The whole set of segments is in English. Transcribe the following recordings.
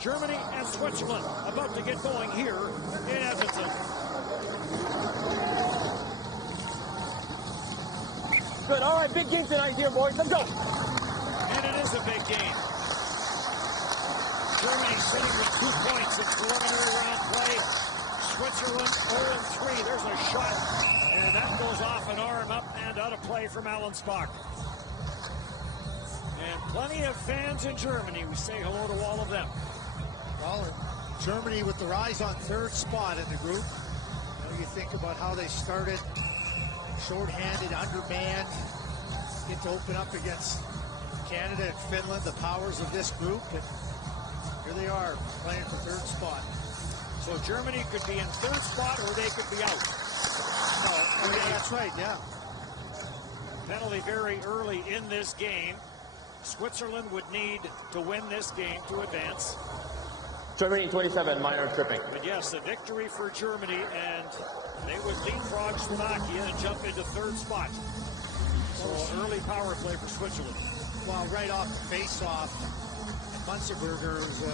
Germany and Switzerland about to get going here in Edmonton. Good. All right, big game tonight here, boys. Let's go. And it is a big game. Germany sitting with 2 points in preliminary round play. Switzerland 0-3. There's a shot, and that goes off an arm up and out of play from Alan Spock. And plenty of fans in Germany. We say hello to all of them. Well, Germany with the rise on third spot in the group. You think about how they started, short-handed, undermanned, get to open up against Canada and Finland, the powers of this group, and here they are playing for third spot. So Germany could be in third spot or they could be out. No, yeah, that's right, yeah. Penalty very early in this game. Switzerland would need to win this game to advance. Germany 27, minor tripping. But yes, a victory for Germany, and they would leapfrog Slovakia and jump into third spot. So early power play for Switzerland. Well, right off the face-off, Munzenberger is a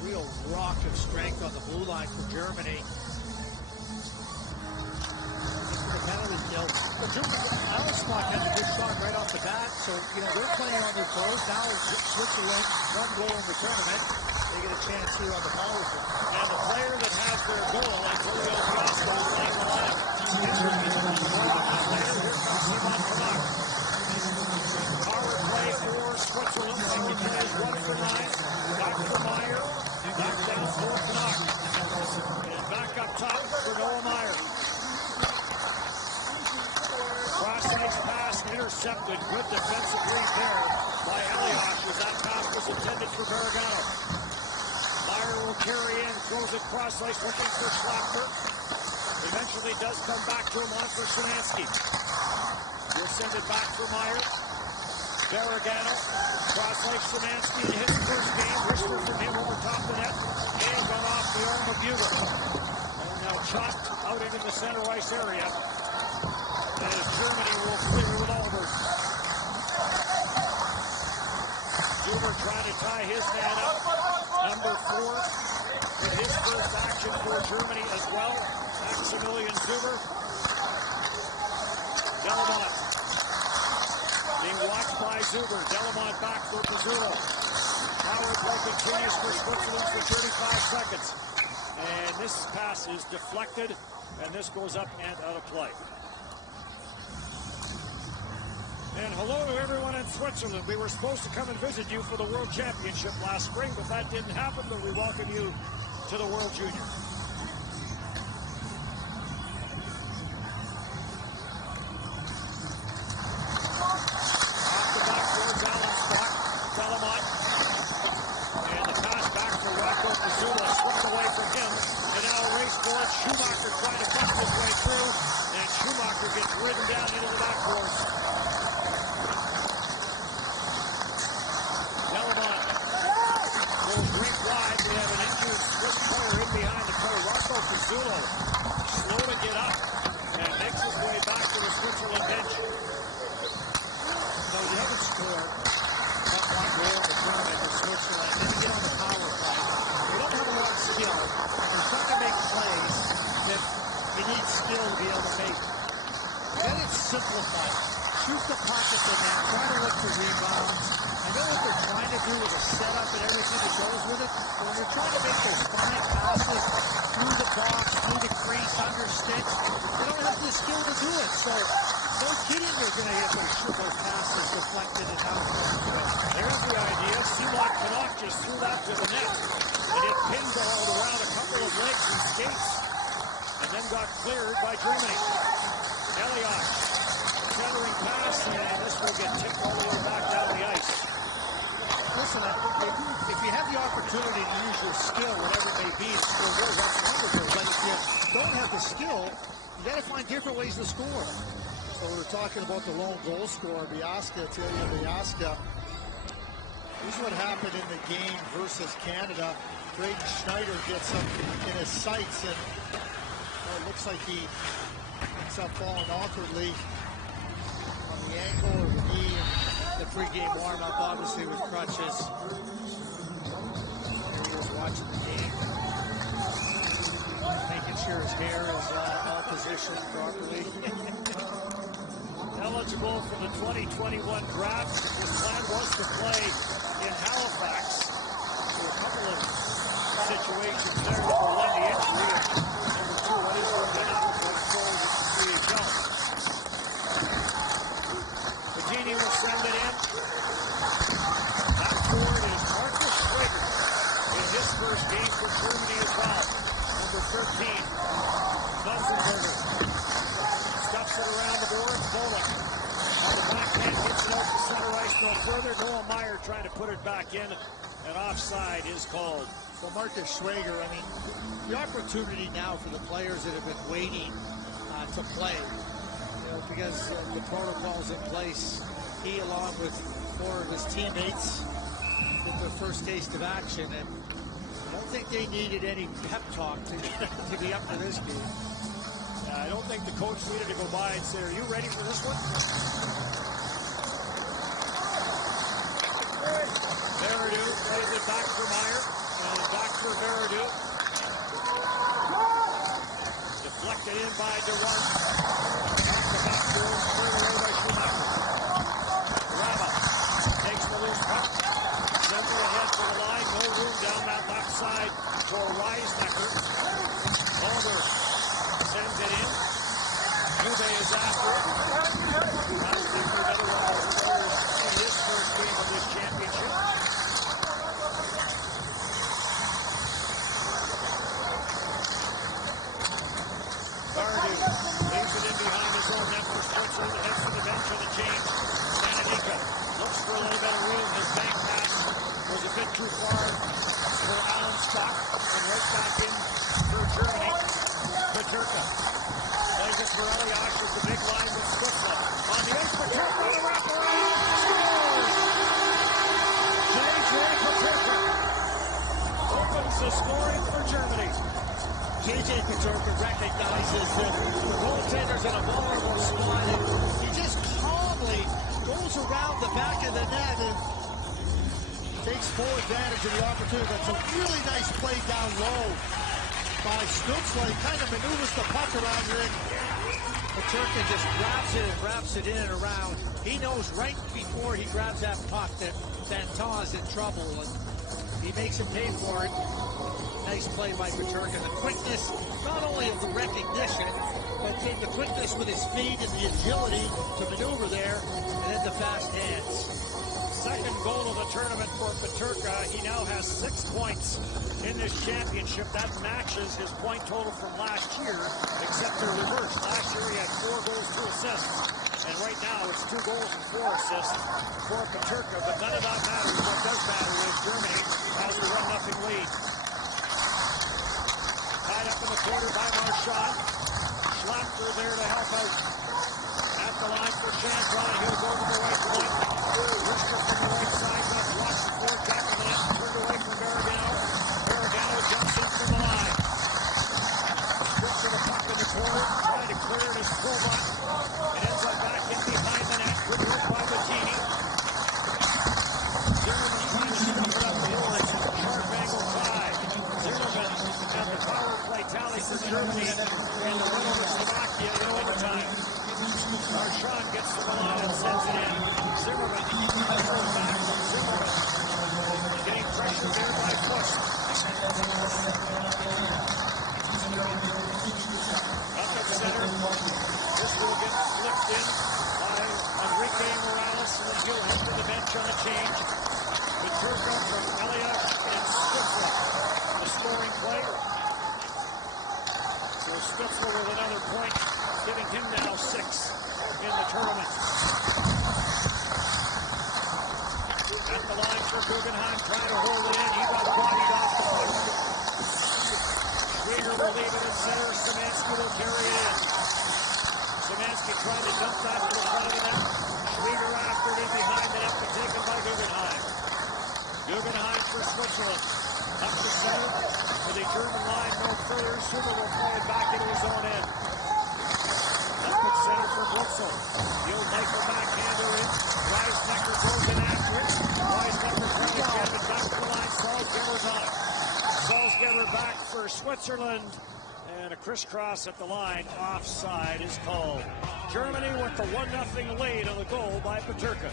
real rock of strength on the blue line for Germany. The penalty kill. Alan Spock has a good shot right off the bat, so they're playing on their toes. Now Switzerland, one goal in the tournament. They get a chance here on the power play. And the player that has their goal, Antonio Piazza, on the line. Later, here comes Simon Kamak. Power play for Switzerland. It is 1 for 9. Back for Meyer. Back down for Kamak. And back up top for Noah Meyer. Cross-ice pass intercepted. Good defensive read there by Elias as that pass was intended for Gargano. Meyer will carry in, throws it cross-ice, looking for Schlaffer. Eventually does come back to him on for Szymanski. He'll send it back for Meyer. Gargano, cross-ice Szymanski in his first game. Whisper from him over top the net. And got off the arm of Buger. And now chopped out into the center ice area. As Germany will clear with Albert. Zuber trying to tie his man up. Number 4 with his first action for Germany as well. Maximilian Zuber. Delamont being watched by Zuber. Delamont back for Pizzurro. Power play continues for Switzerland for 35 seconds. And this pass is deflected, and this goes up and out of play. And hello to everyone in Switzerland. We were supposed to come and visit you for the World Championship last spring, but that didn't happen, but we welcome you to the World Junior. Off the back towards Alan Spock, Delamont. And the pass back for Rocco Pizzurro, slipped away from him. And now a race for it. Schumacher trying to bust his way through, and Schumacher gets ridden down into the backboards. Delamont goes rink wide. We have an injured Swiss player in behind the play. Rocco Pizzurro slow to get up and makes his way back to the Switzerland bench. No, you haven't scored. Got one goal in the tournament for Switzerland. Then you get on the power play. They don't have a lot of skill. They're trying to make plays that you need skill to be able to make. Then it's simplified. Shoot the puck at the net. Try to look for rebounds. I know what they're trying to do with the setup and everything that goes with it, but when you're trying to make those fine passes through the box, through the crease, under sticks, they don't have the skill to do it. So, no kidding they're going to get those passes deflected and out. There's the idea. Simon Kamak just threw that to the net, and it pinballed around a couple of legs and skates, and then got cleared by Germany. Elias, centering pass, and this will get tipped all the way back down the ice. Listen, I think if you have the opportunity to use your skill, whatever it may be, to score goals, that's wonderful. But if you don't have the skill, you got to find different ways to score. So we were talking about the lone goal scorer, Biasca. Tell you, Biasca. This is what happened in the game versus Canada. Braden Schneider gets him in his sights, and it looks like he ends up falling awkwardly on the ankle or the knee. The pregame warm-up, obviously, with crutches. He was watching hair is all positioned properly. Eligible for the 2021 draft. His plan was to play in Halifax. So a couple of situations there that will lend the injury. Number 2, what is going to happen going forward with the CHL? Magini will send it in. Back forward is Marcus Schrager in his first game for Germany as well. Number 13, Nussenberger. Stuffs it around the boards. Bolick on the backhand gets it out to center ice no further. Noah Meyer trying to put it back in, and offside is called. So Marcus Schrager, I mean, the opportunity now for the players that have been waiting to play, because the protocols in place, he along with 4 of his teammates get their first taste of action, and I don't think they needed any pep talk to be up for this game. I don't think the coach needed to go by and say, "Are you ready for this one?" Veretout plays it back for Meyer, and back for Veretout. Deflected in by Durant. The back door, cleared away by Schumacher. Rama takes the loose puck. Sends it ahead to the line. No room down that left side for Weisnecker. Holger sends it in. Jube is after it. Weisnecker, another one of those players in his first game of this championship. Veretout leaves it in behind his own net for Switzerland. Heads to the bench on the change. Manadika looks for a little bit of room. His bank pass was a bit too far for Allen Stock. And right back in for Germany. Paterka plays it for Elias with the big line with Switzerland. On the ice, Paterka on the wraparound. Scores! J.J. Paterka opens the scoring for Germany. J.J. Paterka recognizes that the goaltender's in a vulnerable spot, and he just calmly goes around the back of the net and takes full advantage of the opportunity. That's a really nice play down low by Stutzla. He kind of maneuvers the puck around here, and Paterka just grabs it and wraps it in and around. He knows right before he grabs that puck that Danton is in trouble, and he makes him pay for it. Nice play by Paterka. The quickness, not only of the recognition, but the quickness with his speed and the agility to maneuver there, and then the fast hands. Second goal of the tournament for Paterka. He now has 6 points in this championship. That matches his point total from last year, except the reverse. Last year he had 4 goals, 2 assists. And right now it's 2 goals and 4 assists for Paterka. But none of that matters. What does matter is Germany has a 1-0 lead. Tied up in the corner by Marchand. Schlachter there to help out. At the line for Chanton. He'll go to the right point. Richter from the right side. Got blocks the forward back of the net. Turned away from Barragano. Barragano jumps in from the line. Strips to the puck in the corner. Trying to clear it as Slovak. It ends up back in behind the net. Good work by Bettini. Zimmerman trying to put up the line. Sharp angle tie. Zimmerman at the power play tally for Germany. And the winner of Slovakia in overtime. Marchand gets to the line and sends it in. Zimmerman, pressure back from Zimmerman. Getting pressure there by Bush. Up at center. This will get flipped in by Enrique Morales, and then he'll head to the bench on the change. Paterka from Elias and Stutzla, the scoring play. So Stutzla with another point, giving him now 6 in the tournament. At the line for Guggenheim, trying to hold it in. He got bodied off the puck. Schwieger will leave it in center. Szymanski will carry it in. Szymanski trying to dump that to the front of the net. Schwieger after it in behind the net, but taken by Guggenheim. Guggenheim for Switzerland. Up the center to the German line, no further. Sugar will play it back into his own end. Up the center for Blitzel. He'll make the backhander in. Weisnecker goes in after it. Weisnecker trying to get it back to the line. Salzgeber's on. Salzgeber back for Switzerland. And a crisscross at the line, offside is called. Germany with the 1-0 lead on the goal by Peterka.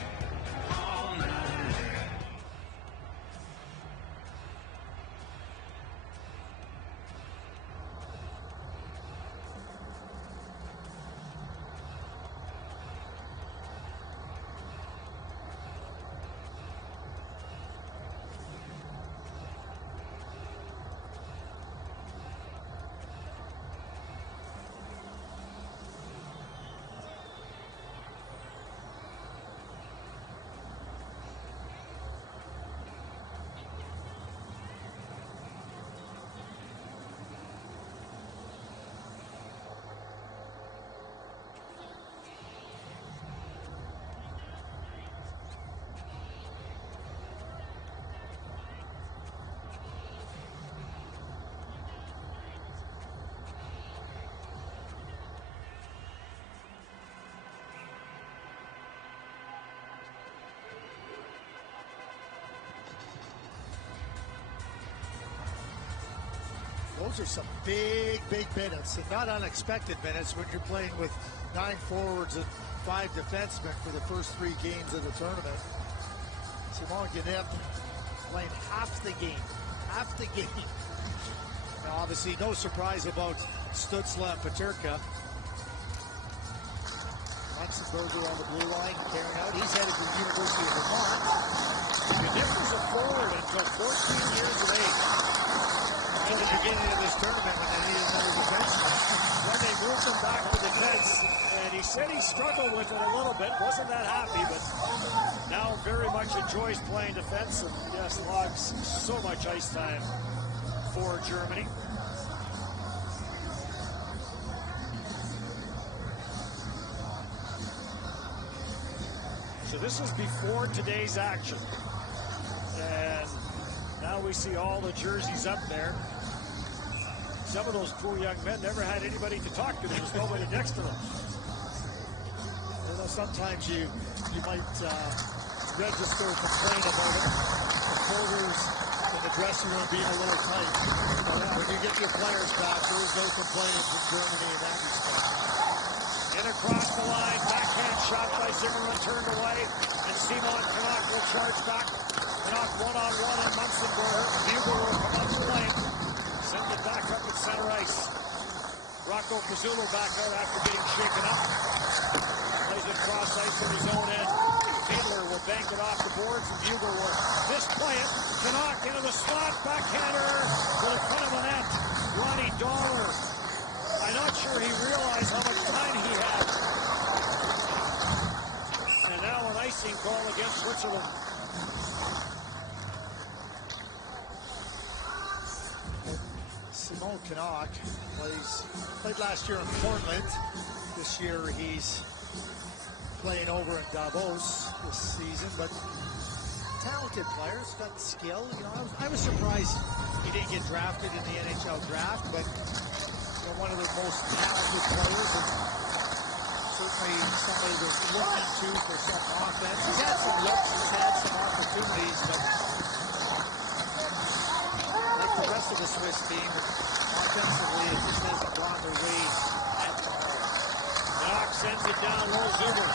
Those are some big minutes, and not unexpected minutes when you're playing with 9 forwards and 5 defensemen for the first 3 games of the tournament. Simon Guenette playing half the game. Now, obviously, no surprise about Stützle and Peterka. Luxemburger on the blue line, carrying out. He's headed to the University of Vermont. Guenette was a forward until 14 years of age. At the beginning of this tournament when they needed another defenseman. When they moved him back to defense, and he said he struggled with it a little bit, wasn't that happy, but now very much enjoys playing defense, and yes, logs so much ice time for Germany. So this is before today's action, and now we see all the jerseys up there. Some of those poor young men never had anybody to talk to. There was nobody next to them. You know, sometimes you might register a complaint about it. The quarters in the dressing room being a little tight. But when you get your players back, there's no complaining from Germany in that respect. In across the line, backhand shot by Zimmerman, turned away, and Simon Canuck will charge back. Canuck one-on-one on Munzenberger. Bugle will come up the lane. Send it back up at center ice. Rocco Pizzullo back out after getting shaken up. Plays it cross ice from his own end. Taylor will bank it off the boards, and Bugle will misplay it. Canuck into the slot, backhander to the front of the net. Ronnie Dollar. I'm not sure he realized how much time he had. And now an icing call against Switzerland. Simon Canuck played last year in Portland. This year he's playing over in Davos this season, but talented players, got skill. You know, I was surprised he didn't get drafted in the NHL draft, but you know, one of the most talented players, and certainly somebody was looking to for some offense. He's had some looks, he's had some opportunities, but like the rest of the Swiss team, offensively, it just hasn't gone their way at all. Knox sends it down low. Zuber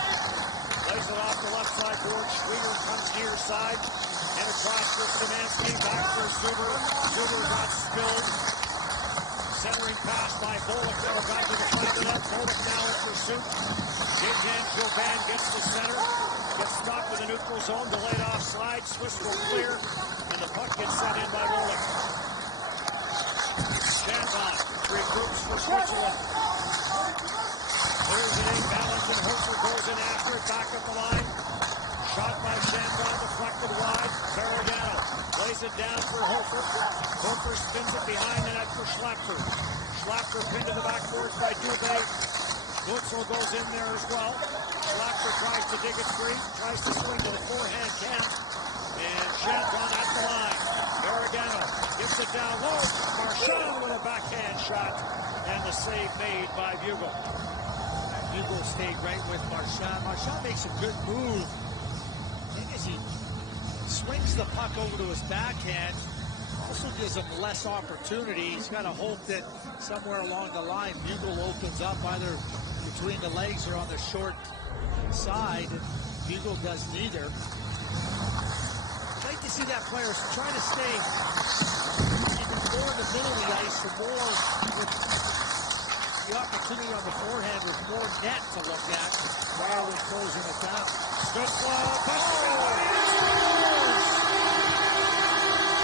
lays it off the left side board. Schwieger comes near side and across for Szymanski. Back for Zuber. Zuber got spilled. Centering pass by Volek. Never got to the front of the net. Volek now in pursuit. Jan Joban gets to center. Gets stopped in the neutral zone. Delayed offside. Swiss will clear. And the puck gets sent in by Volek. Shandon regroups for Switzerland. Clears it in. Valentin Hofer goes in after it. Back up the line. Shot by Shandon. Deflected wide. Verigano lays it down for Hofer. Hofer spins it behind the net for Schlachter. Schlachter pinned to the backboards by Dubé. Lutzel goes in there as well. Schlachter tries to dig it free. Tries to swing to the forehand count. And Shandon at the line. Verigano gets it down low. Marchand with a backhand shot. And the save made by Bugle. Bugle stayed right with Marchand. Marchand makes a good move. I think as he swings the puck over to his backhand, also gives him less opportunity. He's got to hope that somewhere along the line, Bugle opens up either between the legs or on the short side. Bugle does neither. I'd like to see that player try to stay even more in the middle of the ice for more with the opportunity on the forehand with more net to look at while we're closing it down.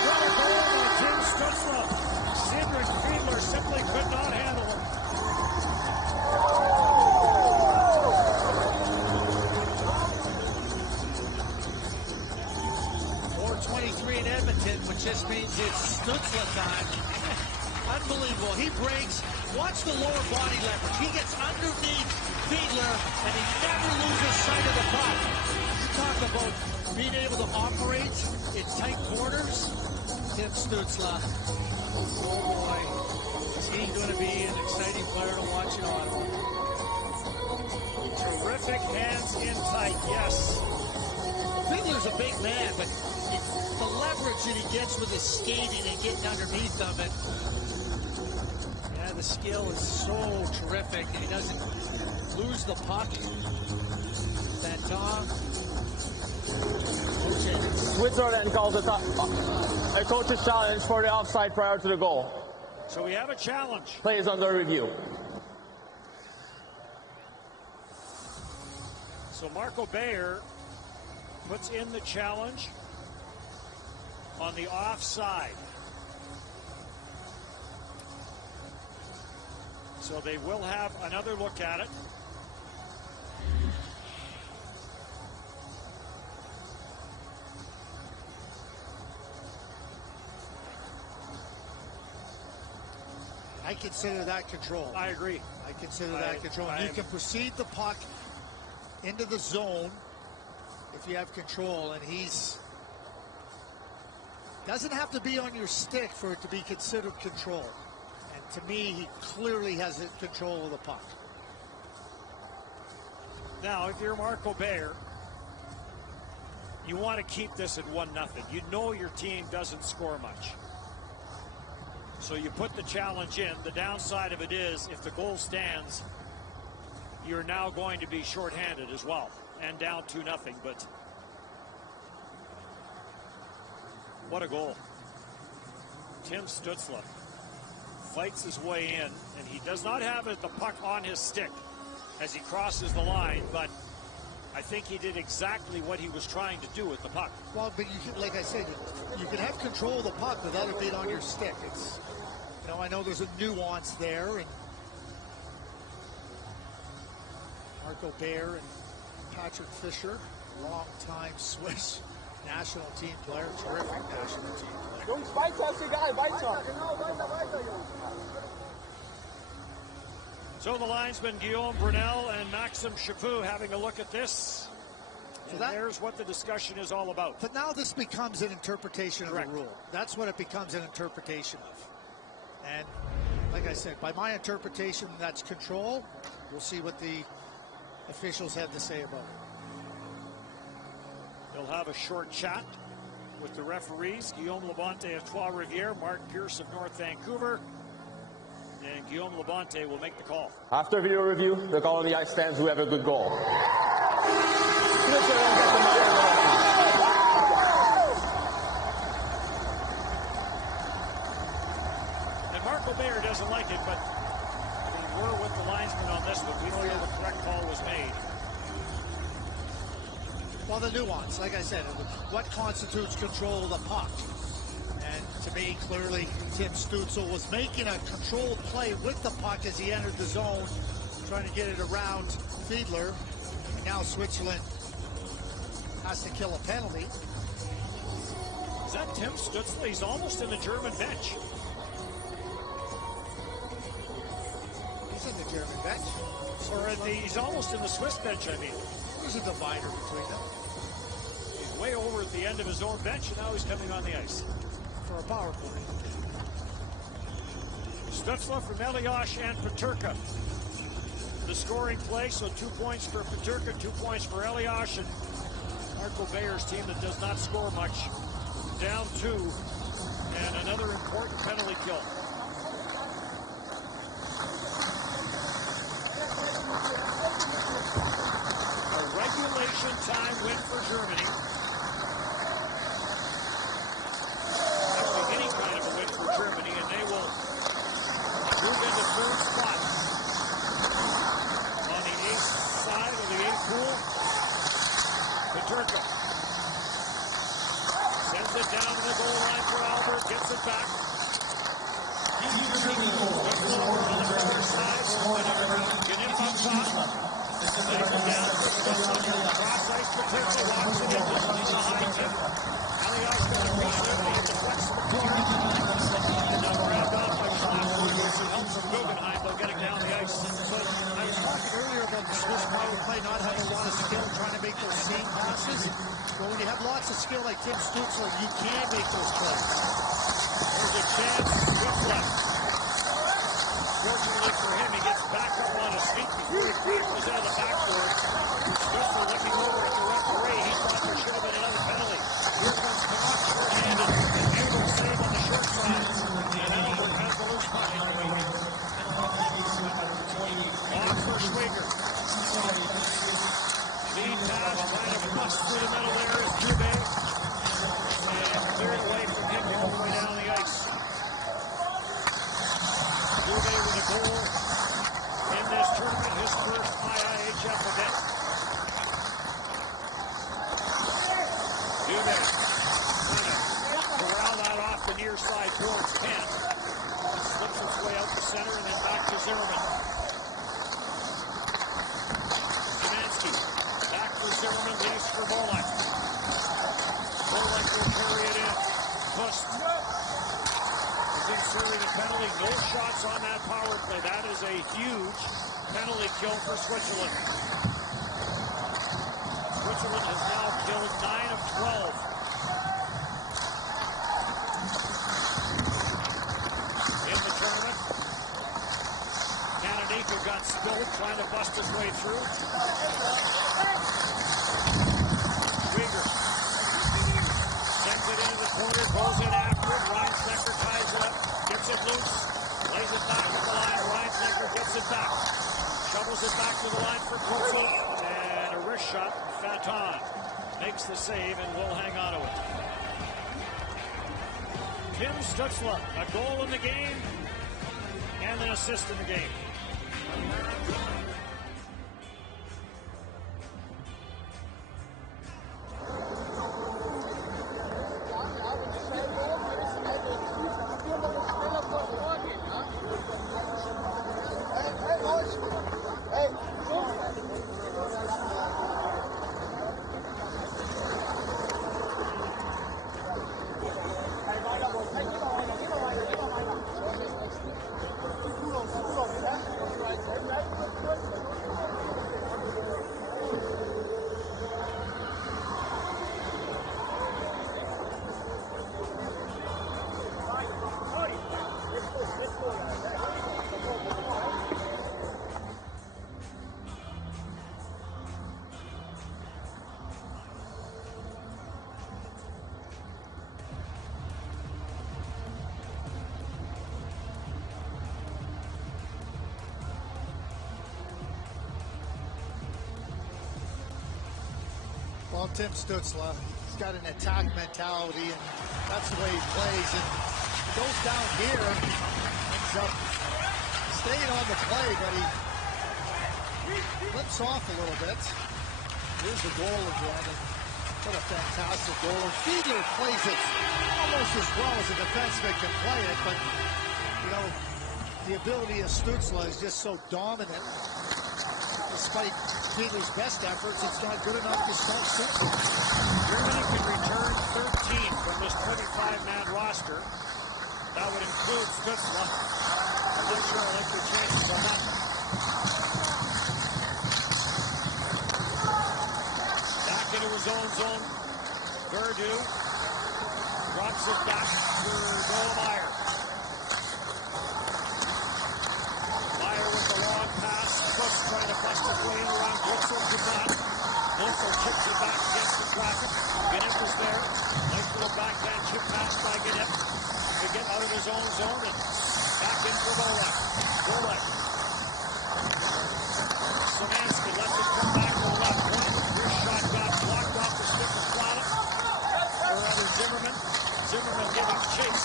What a goal by Tim Stutzla. Cedric Fiedler simply could not handle him. In Edmonton, which just means it's Stutzla time. Unbelievable. He breaks. Watch the lower body leverage. He gets underneath Fiedler, and he never loses sight of the puck. You talk about being able to operate in tight corners. Tim Stutzla. Oh, boy. Is he going to be an exciting player to watch in Ottawa? Terrific hands in tight, yes. Fiedler's a big man, but the leverage that he gets with his skating and getting underneath of it. Yeah, the skill is so terrific, and he doesn't lose the puck. That Tom. Switzerland calls it a coach's challenge for the offside prior to the goal. So we have a challenge. Play is under review. So Marco Bayer puts in the challenge on the offside. So they will have another look at it. I consider that control. I agree. I consider that control. You can proceed the puck into the zone if you have control, and he's doesn't have to be on your stick for it to be considered control. And to me, he clearly has control of the puck. Now, if you're Marco Bayer, you want to keep this at 1-0. You know your team doesn't score much. So you put the challenge in. The downside of it is, if the goal stands, you're now going to be shorthanded as well and down 2-0. But what a goal. Tim Stutzla fights his way in, and he does not have the puck on his stick as he crosses the line, but I think he did exactly what he was trying to do with the puck. Well, but you can, like I said, you can have control of the puck without it being on your stick. It's, you know, I know there's a nuance there, and Marco Bayer and Patrick Fisher, longtime Swiss national team player, terrific national team player. Jungs, weiter, egal, weiter. So the linesmen Guillaume Brunel and Maxim Chaput having a look at this. So there's what the discussion is all about. But now this becomes an interpretation of the rule. That's what it becomes an interpretation of. And like I said, by my interpretation, that's control. We'll see what the officials have to say about it. They'll have a short chat with the referees. Guillaume Labonte of Trois-Rivières, Mark Pierce of North Vancouver, and Guillaume Labonte will make the call. After video review, the call on the ice stands who have a good goal. And Marco Bayer doesn't like it, but we were with the linesman on this one. We feel the correct call was made. Well, the nuance, like I said, what constitutes control of the puck? And to me, clearly, Tim Stutzla was making a controlled play with the puck as he entered the zone, trying to get it around Fiedler. And now Switzerland has to kill a penalty. Is that Tim Stutzla? He's almost in the German bench. He's in the German bench. Or he's almost in the Swiss bench, I mean. There's a divider between them. He's way over at the end of his own bench, and now he's coming on the ice. For a power play. Stutzla from Elias and Peterka. The scoring play, so 2 points for Peterka, 2 points for Elias, and Marco Bayer's team that does not score much. Down 2 And another important penalty kill. A regulation time win for Germany. Actually, any kind of a win for Germany, and they will move into third spot on the 8th side of the 8th pool. Paterka sends it down to the goal line for Albert, gets it back. Looks over on the other side. Get him up top. Back down. Cross ice, Paterka locks it in. Just behind him. Alias got a push in. He deflects the floor. And now grabbed off by Schlafly. Some help from Guggenheim, though, getting down the ice. So I was talking earlier about the Swiss power play not having a lot of skill trying to make those seam passes. But when you have lots of skill like Tim Stützle, you can make those plays. There's a chance. Stützle. Fortunately for him, he gets back up on his feet before he crosses out of the backboard. Stützle looking over at the referee. He thought there should have been another penalty. Here comes Canuck short-handed. Able to save on the short side. And Albert has the loose puck. Off for Schwager. Lead pass, kind of bust through the middle there is Dubé. And cleared away from him all the way down the ice. Dubé with a goal in this tournament, his first IIHF event. Dubé trying to corral that off the near side boards. Can't. Slips its way out the center and then back to Zimmerman. Szymanski back for Zimmerman, leaves for Bolek. Bolek will carry it in. Pust is serving a penalty. No shots on that power play. That is a huge penalty kill for Switzerland. Switzerland has now killed 9 of 12. In the tournament. Cananeko got spilled, trying to bust his way through. Krieger sends it into the corner, goes in after it. Ryan Snecker ties it up, gets it loose, lays it back at the line. Ryan Snecker gets it back, shovels it back to the line for Kutzle, and a wrist shot. Faton makes the save and will hang on to it. Tim Stützle, a goal in the game and an assist in the game. Well, Tim Stützle, he's got an attack mentality, and that's the way he plays. And he goes down here, ends up staying on the play, but he flips off a little bit. Here's the goal again, and what a fantastic goal. And Fiedler plays it almost as well as a defenseman can play it, but, you know, the ability of Stützle is just so dominant. Despite Fiedler's best efforts, it's not good enough to start Stützle. Germany can return 13 from this 25-man roster. That would include Stützle. I'm not sure I like your chances on that. Back into his own zone. Verdu drops it back for Goalie. Meyer with the long pass. Bush trying to bust his way around Blitzel. Could not. Blitzel kicks it back against the traffic. Ginip was there. Nice little backhand chip pass by Ginip. own zone and back in for Goalie. Goalie. Szymanski lets it come back to the left point. His shot got blocked off the stick of Flata. Or rather Zimmerman. Zimmerman giving chase.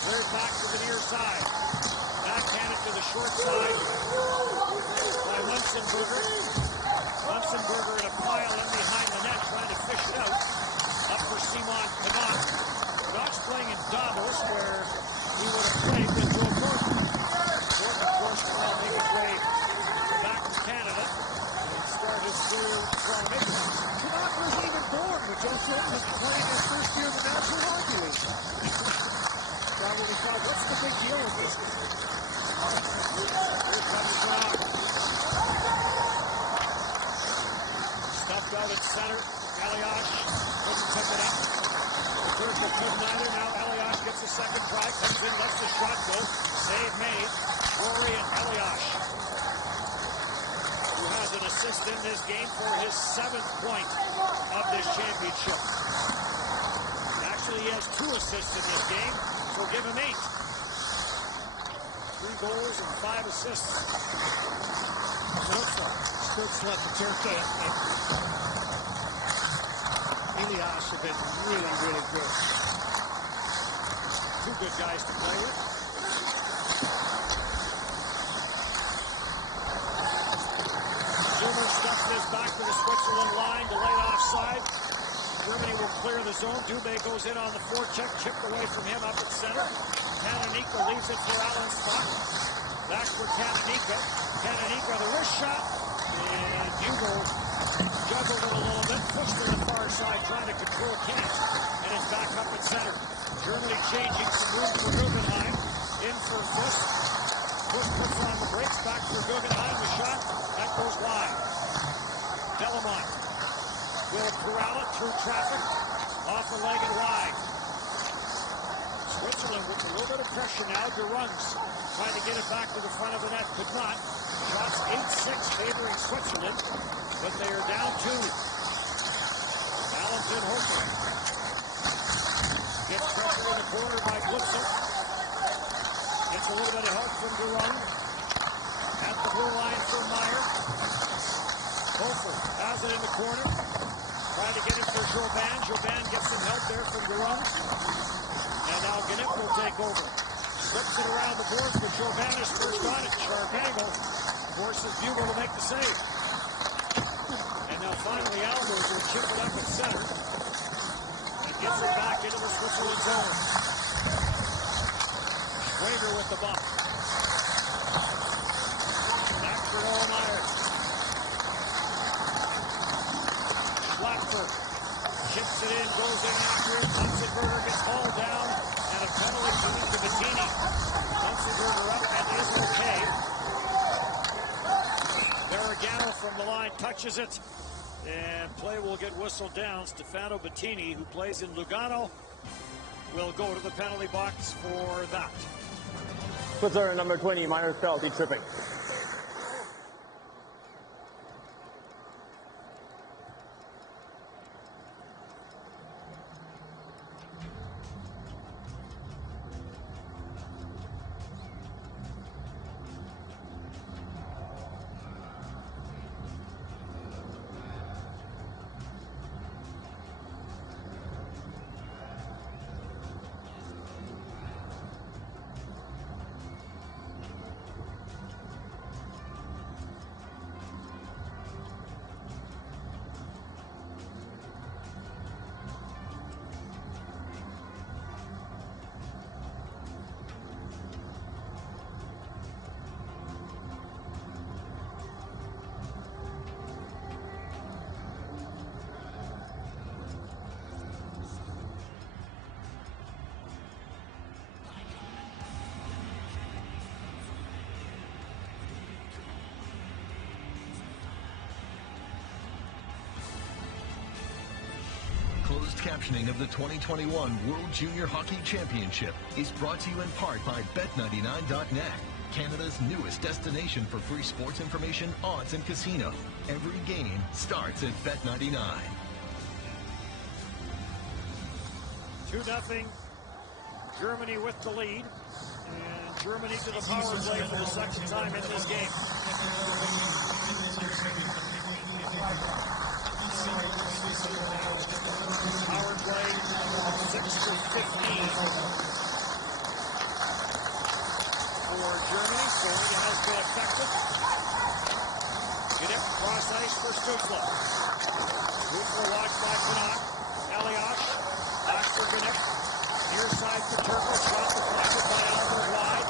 Cleared back to the near side. Backhanded to the short side by Munzenberger. Munzenberger in a pile in behind the net trying to fish it out. Up for Simon Knott. Knott's playing in doubles where he would have played with Joe Gordon. Gordon, of course, will now make his way back to Canada and start his career with Toronto Maple Leafs. Knott wasn't even born when Joe Thornton was playing his first year in the National Hockey League. Probably thought, what's the big deal with this guy? Here comes John. Stuffed out at center. Elias couldn't pick it up. Turkle couldn't either. Now Elias gets a second try. Comes in, lets the shot go. Save made. Rory and Elias, who has an assist in this game for his 7th point of this championship. Actually, he has 2 assists in this game, so give him 8. 3 goals and 5 assists. Stutzla, Paterka, and Elias have been really, really good. 2 good guys to play with. Zimmer stuffs this back to the Switzerland line, delayed offside. Germany will clear the zone. Dubé goes in on the forecheck, chipped away from him up at center. Kananika leaves it for Alan Spock. Back for Kananika. Kananika, the wrist shot. And Hugo juggled it a little bit, pushed to the far side, trying to control Kent. And it's back up at center. Germany changing some room for Guggenheim. In for Fuss. Fuss puts on the brakes, back for Guggenheim. The shot, that goes wide. Delamont will corral it through traffic. Off the leg and wide. Switzerland with a little bit of pressure now. DeRuns trying to get it back to the front of the net. Could not. Shots 8-6 favoring Switzerland, but they are down 2. Valentin Hofer gets pressure in the corner by Glitzel. Gets a little bit of help from Durand. At the blue line for Meyer. Hofer has it in the corner. Trying to get it for Joban. Joban gets some help there from Durand. And now Gannett will take over. Flips it around the boards, but Joban is first on it. Charbangle forces Bugle to make the save. And now finally Albers will chip it up at center. And gets it back into the Switzerland zone. Schwager with the bump. Back for Noah Meyer. Schlattberg chips it in, goes in after it. Munzenberger gets hauled down, and a penalty coming to Bettini. Munzenberger up and is okay. Barragano from the line touches it, and play will get whistled down. Stefano Bettini, who plays in Lugano, will go to the penalty box for that. Switzerland number 20, minor penalty tripping. Closed captioning of the 2021 World Junior Hockey Championship is brought to you in part by Bet99.net, Canada's newest destination for free sports information, odds, and casino. Every game starts at Bet99. 2-0. Germany with the lead. Germany to the power play for the second time in this game. Power play 6 for 15 for Germany. Goalie has been effective. Get it cross ice for Stutzla. Stutzla watched by Canuck. Elias back for Canuck. Near side for Turco. Shot deflected by Albert wide.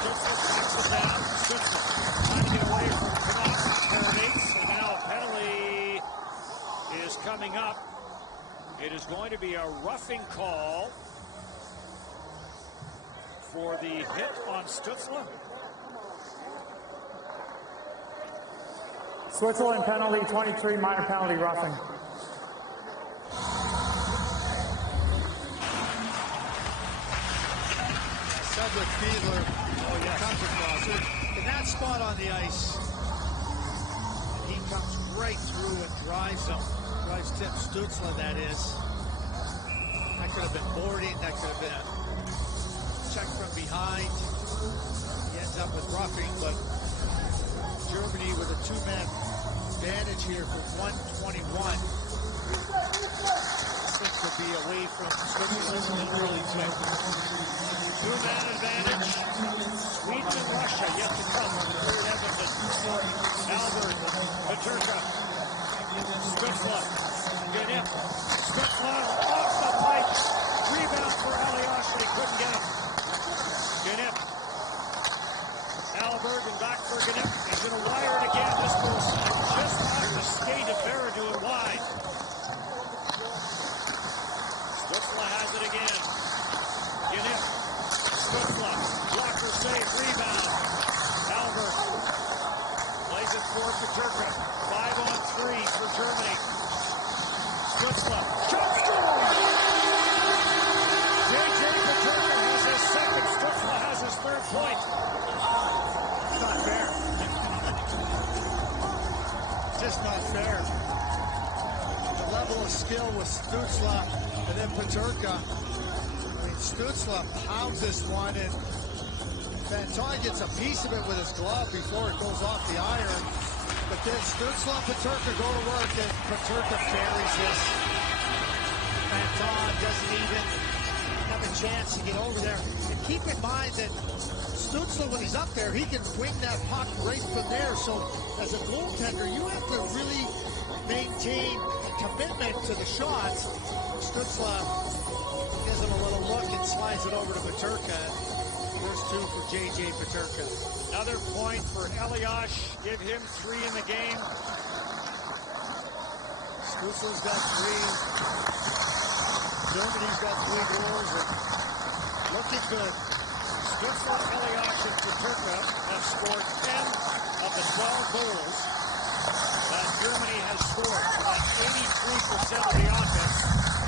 Stutzla backs it down. Stutzla trying to get away from Canuck. Terminates. And now a penalty is coming up. It is going to be a roughing call for the hit on Stutzla. Switzerland penalty, 23, minor penalty, roughing. Cedric Fiedler comes across it. In that spot on the ice, he comes right through and drives him. Drives Tim Stutzla, that is. That could have been boarding. That could have been check from behind. He ends up with roughing, but Germany with a two-man advantage here for 121. This could be away from Switzerland really quick. Two-man advantage. Sweden and Russia yet to come. Third Edmonton. Albert, Peterka. Stutzla. Good hit. Stutzla off the pipe. Rebound for Elias, but he couldn't get him. Good hit. Albert and back for Gnip. He's going to wire it again. This goes just off the skate of Vera to it wide. Stutzla has it again. Gnip. Stutzla. Blocker save. Rebound. Albert. Plays it for Peterka. 5-on-3 for Germany. Stutzla. Shot score! J.J. Peterka has his second. Stutzla has his third point. Not fair. Just not fair. The level of skill with Stutzla and then Peterka. I mean, Stutzla pounds this one, and Fanton gets a piece of it with his glove before it goes off the iron. But then Stutzla and Peterka go to work, and Peterka carries this. Fanton doesn't even have a chance to get over there. And keep in mind that Stutzla, when he's up there, he can wing that puck right from there. So as a goaltender, you have to really maintain commitment to the shots. Stutzla gives him a little look and slides it over to Peterka. There's two for J.J. Peterka. Another point for Elias. Give him 3 in the game. Stutzla's got 3. Germany's got 3 goals. And looking good. Stutzla, Elias, and Peterka have scored 10 of the 12 goals that Germany has scored. So that's 83% of the offense.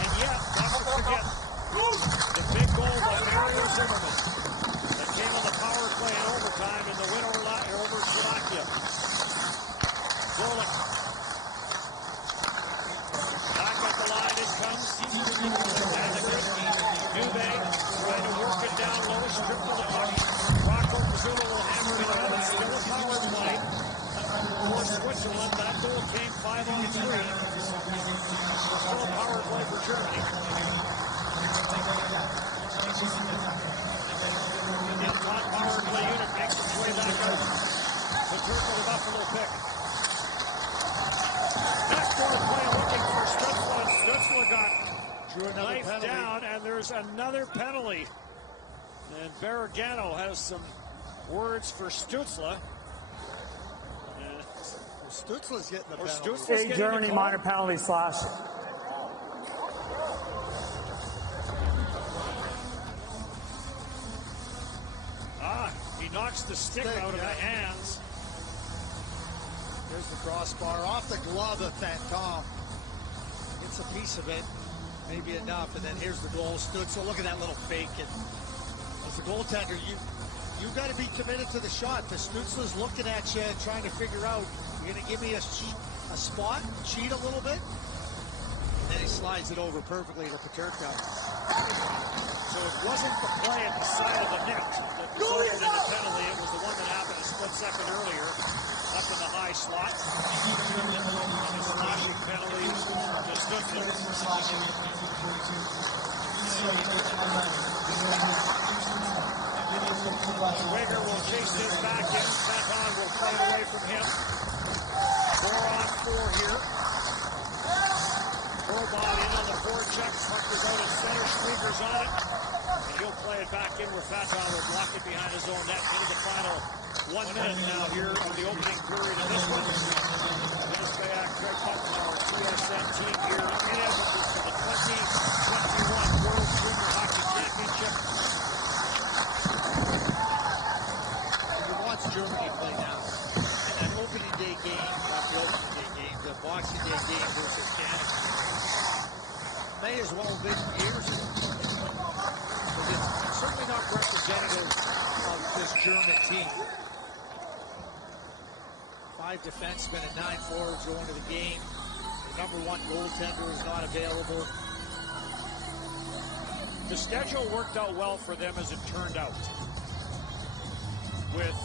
And yet, never forget the big goal by Mario Zimmerman that came on the power play in overtime in the win over Slovakia. Goalie. Back at the line it comes. Newbay trying to work it down low, stripped to the puck. Rocco Pizzuto will hammer it out. It's still a power play for Switzerland. That goal came 5-on-3. Still a power play for Germany. The top power play unit makes its way back out. Peterka the Buffalo pick. Backdoor play looking for Stutzla. Stutzla got knifed down, and there's another penalty. And Barragano has some words for Stutzla. Stutzla's getting the penalty. Hey, Germany, minor penalty slash. He knocks the stick out of the hands. There's the crossbar off the glove of Fanton. Gets a piece of it, maybe enough, and then here's the goal. Stutzla, look at that little fake. And as a goaltender, you've got to be committed to the shot. The Stutzla's looking at you and trying to figure out, you're going to give me a spot, cheat a little bit, and then he slides it over perfectly to Peterka. So it wasn't the play at the side of the net that resulted in Schwager will chase this back in. Maton will play it away from him. 4-on-4 here. Robot in on the forecheck. Parker's out at center. Schwager's on it. And he'll play it back in where Faton will block it behind his own net. Into the final 1 minute now here on the opening period of this one. Dennis Bayak, Greg Butler, our TSN team here in Edmonton for the 2021 World Junior Hockey Championship. You watch Germany play now. And that opening day game, not the opening day game, the Boxing Day game versus Canada. May as well have been years ago. It's certainly not representative of this German team. 5 defensemen and 9 forwards going to the game. The #1 goaltender is not available. The schedule worked out well for them as it turned out. With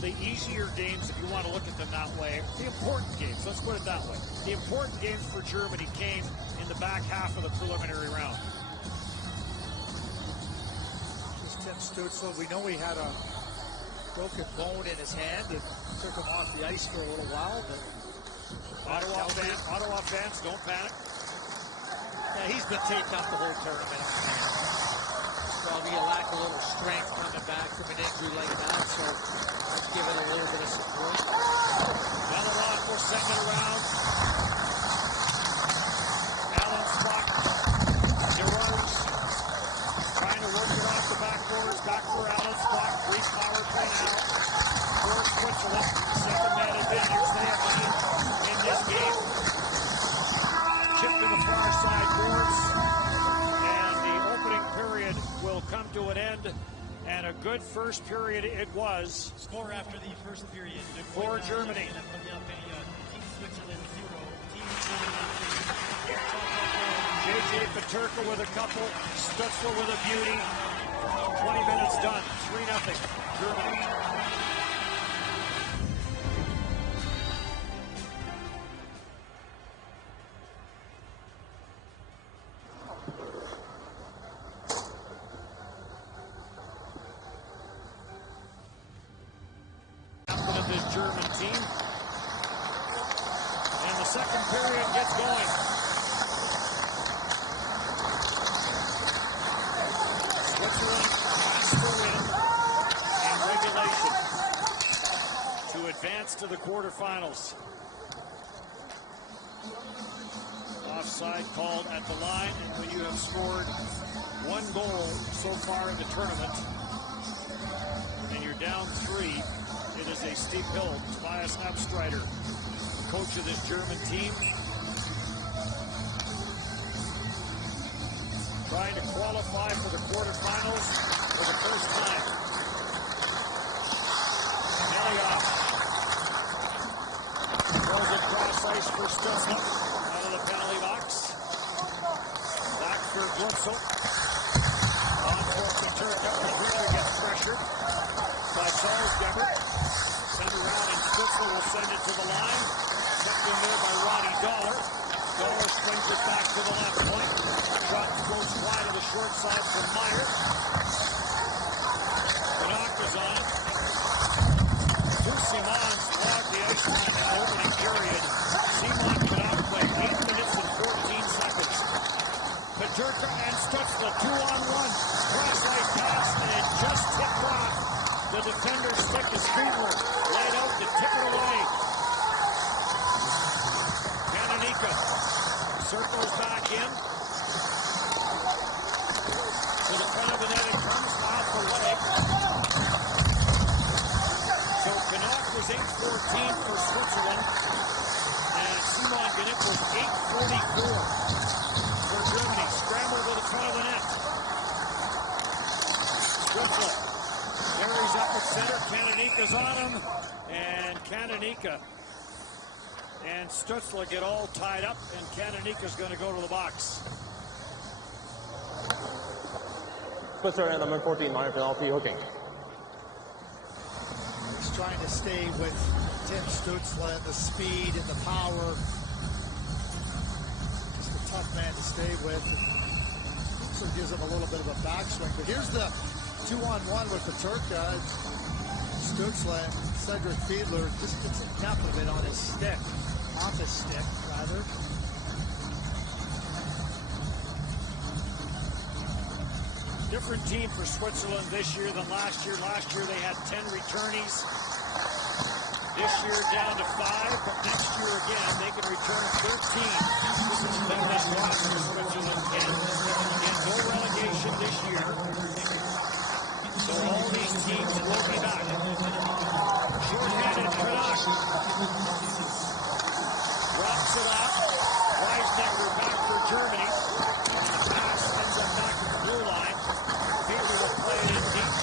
the easier games, if you want to look at them that way, the important games, let's put it that way. The important games for Germany came in the back half of the preliminary round. Tim Stützle, we know he had a broken bone in his hand. It took him off the ice for a little while. But Ottawa fans, don't panic. yeah, he's been taped up the whole tournament. Probably a lack of a little strength coming back from an injury like that, so let's give it a little bit of support. Melirock will send it around. Allen's blocked. DeRose trying to work it off the backboards. Back for Allen's block. Brief power play now. George Switzerland, second man advantage they have in this game. Chip to the far side boards. And the opening period will come to an end. And a good first period it was. Score after the first period. For Germany. JJ Peterka with a couple. Stützle with a beauty. 20 minutes done. 3-0. Germany. Of this German team. And the second period gets going. Switzerland has to win in regulation to advance to the quarterfinals. Offside called at the line, and when you have scored 1 goal so far in the tournament, and you're down 3, it is a steep hill. Tobias Abstreiter, coach of this German team, trying to qualify for the quarterfinals for the first time. Elliott throws it cross ice for Stützle out of the penalty box. Back for Glitzel. On for Peterka. Peterka gets pressured by Charles Gebert. Send around and Stützle will send it to the line. Tucked in there by Ronnie Dollar. Dollar springs it back to the left point. Shot goes wide to the short side from Meyer. Tanaka's on it. Two Simons logged the ice line in the opening period. Simon Canuck played 8 minutes and 14 seconds. Peterka and Stützle 2-on-1. Cross-ice pass, and it just tipped off. The defender's stick is Friedler. Laid out to tip it away. Kananika circles back in. To the front of the net, it comes off the leg. So Canuck was 8-14 for Switzerland. And Simon Canuck was 8-44 for Germany. Scramble to the front of the net. Stützle. Barry's up at center. Kananika's on him. And Kananika and Stützle get all tied up. And Kananika's going to go to the box. Spitzer and number 14, minor penalty, hooking. He's trying to stay with Tim Stützle and the speed and the power. Just a tough man to stay with. So gives him a little bit of a backswing. But here's the 2-on-1 with the Turk guys. Stutzla and Cedric Fiedler just gets enough of it on his stick. Off his stick, rather. Different team for Switzerland this year than last year. Last year they had 10 returnees. This year down to 5, but next year again they can return 13. This is the best roster for Switzerland and no relegation this year. So all these teams will be back. Short-handed Kanak drops it off. Weisnecker back for Germany. Pass ends up back at the blue line. Fiedler will play it in deep.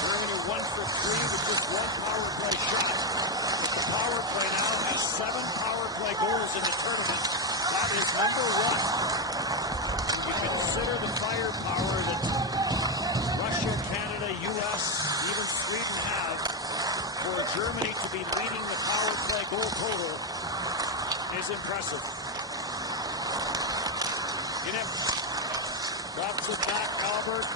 Germany 1 for 3 with just one power play shot. But the power play now has 7 power play goals in the tournament. That is number 1. You consider the firepower that Russia, Canada, U.S., even Sweden have. For Germany to be leading the power play goal total is impressive. Ginip drops it back. Albert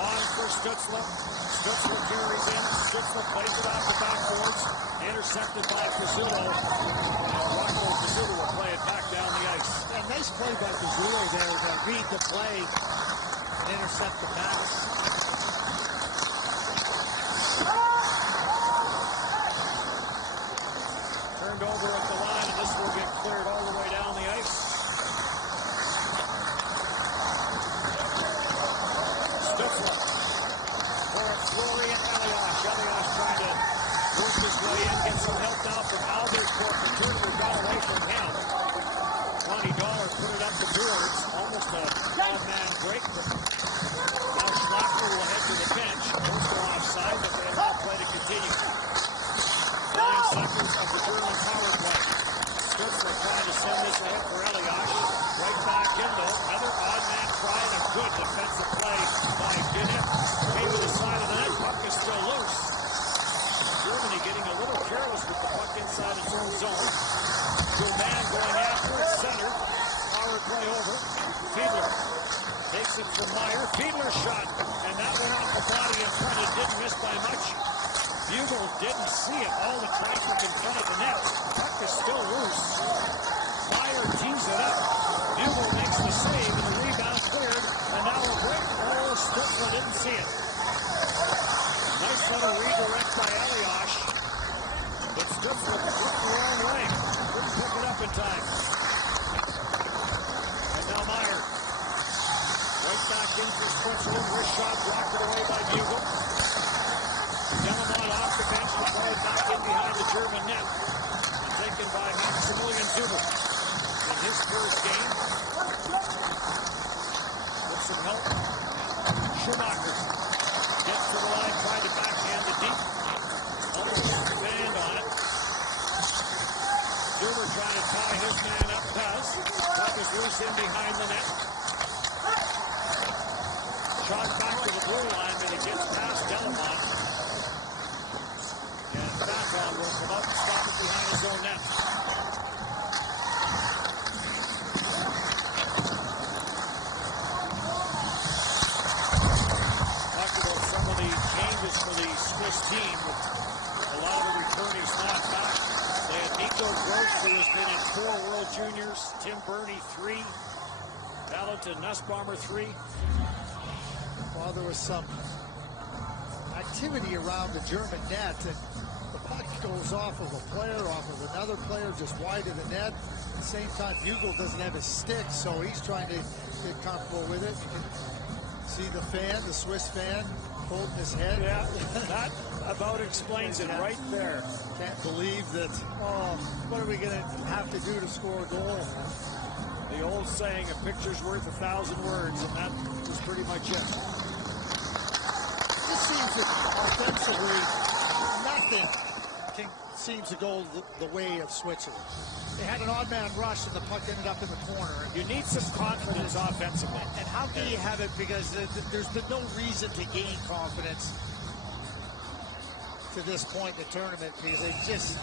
on for Stutzla. Stutzla carries in. Stutzla plays it off the backboards. Intercepted by Pizzuto. And Rocco Pizzuto will play it back down the ice. Yeah, nice play by Pizzuto there to read the play and intercept the pass. Turned over at the line, and this will get cleared all the way down the ice. Stutzla for a flurry at Elias. Elias trying to work his way in, get some help now from Albert for a Turner. Got away from him. $20 put it up the boards. Almost a odd-man break. Now Schlachter will head to the bench. Don't go offside, but they allow play to continue. 9 seconds of the German power play. Stutzla trying to send this ahead for Elias. Right back in though. Another odd-man try and a good defensive play by Ginip. Came to the side of the net. Puck is still loose. Germany getting a little careless with the puck inside its own zone. Gilman going after it. Center. Power play over. Fiedler takes it from Meyer. Fiedler shot. And that went off the body in front. It didn't miss by much. Bugle didn't see it. All the traffic in front of the net. Puck is still loose. Meyer tees it up. Bugle makes the save and the rebound cleared. And now a break. Oh, Stutzla didn't see it. Nice little redirect by Elias. But Stutzla put the wrong way. Couldn't pick it up in time. And now Meyer. Right back in for Switzerland. Wrist shot blocked away by Bugle. Delamont off the bench to throw it back in behind the German net. And taken by Maximilian Duber. In his first game. With some help. Schumacher gets to the line, trying to backhand it deep. Almost banned on it. Duber trying to tie his man up. Does. Puck is loose in behind the net. Shot back to the blue line, but it gets past Delamont. And Backon will come up and stop it behind his own net. Talked about some of the changes for the Swiss team, with a lot of the returnees not back. They had Nico Gross, who has been in 4 World Juniors, Tim Burney 3, Valentin Nussbaumer 3. Well, there was some activity around the German net, and the puck goes off of a player, off of another player, just wide of the net. At the same time, Bugle doesn't have his stick, so he's trying to get comfortable with it. You can see the fan, the Swiss fan, holding his head. Yeah, that about explains it right there. Can't believe that, oh, what are we going to have to do to score a goal? The old saying, a picture's worth 1,000 words, and that is pretty much it. It seems that offensively, nothing seems to go the way of Switzerland. They had an odd man rush and the puck ended up in the corner. You need some confidence offensively. And how can you have it? Because there's been no reason to gain confidence to this point in the tournament, because they just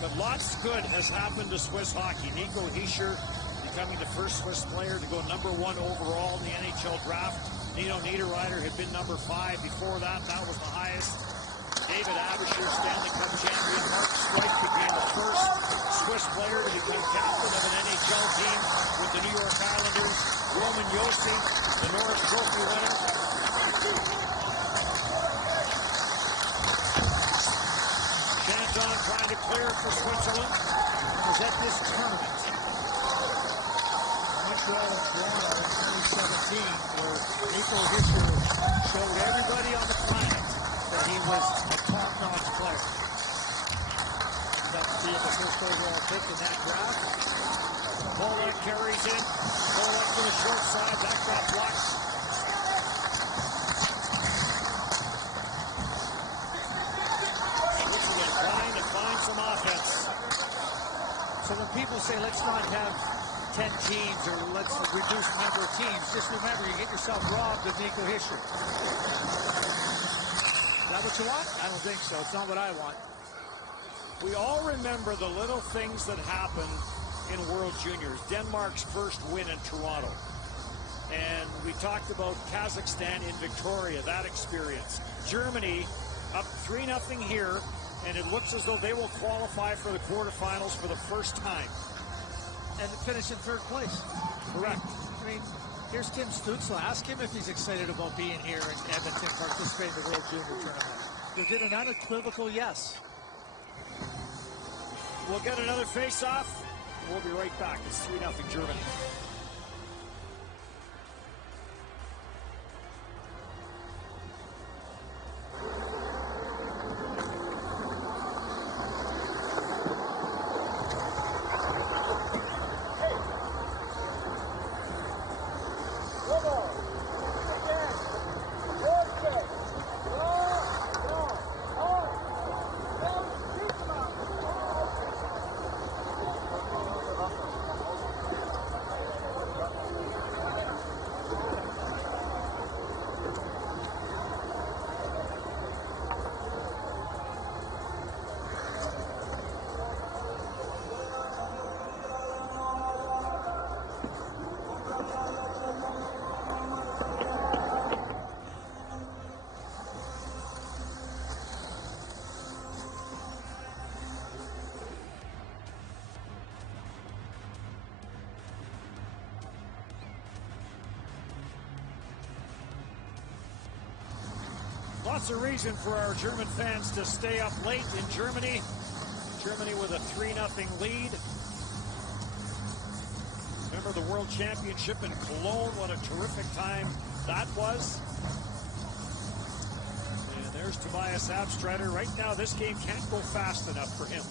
But lots good has happened to Swiss hockey. Nico Hischier becoming the first Swiss player to go #1 overall in the NHL draft. Nino Niederreiter had been #5 before that. That was the highest. David Abisher, Stanley Cup champion. Mark Strike became the first Swiss player to become captain of an NHL team with the New York Islanders. Roman Josi, the Norris Trophy winner. Shanton trying to clear for Switzerland. Was at this tournament, Montreal and Toronto in 2017, where Nico Hischier showed everybody on the planet that he was a top-notch player. Got to be the first overall pick in that draft. Pollock carries it. Pollock to the short side. That got blocked. Switzerland trying to find some offense. So when people say, let's not have 10 teams or let's reduce the number of teams, just remember, you get yourself robbed of Nico Hischier. Is that what you want? I don't think so. It's not what I want. We all remember the little things that happened in World Juniors. Denmark's first win in Toronto. And we talked about Kazakhstan in Victoria, that experience. Germany up 3-0 here, and it looks as though they will qualify for the quarterfinals for the first time. And finish in third place. Correct. I mean, here's Tim Stützle. Ask him if he's excited about being here in Edmonton, participating in the World Junior Tournament. He did an unequivocal yes. We'll get another face-off. We'll be right back. It's 3-0 Germany. Lots of reason for our German fans to stay up late in Germany. Germany with a 3-0 lead. Remember the World Championship in Cologne? What a terrific time that was. And there's Tobias Abstreiter. Right now, this game can't go fast enough for him.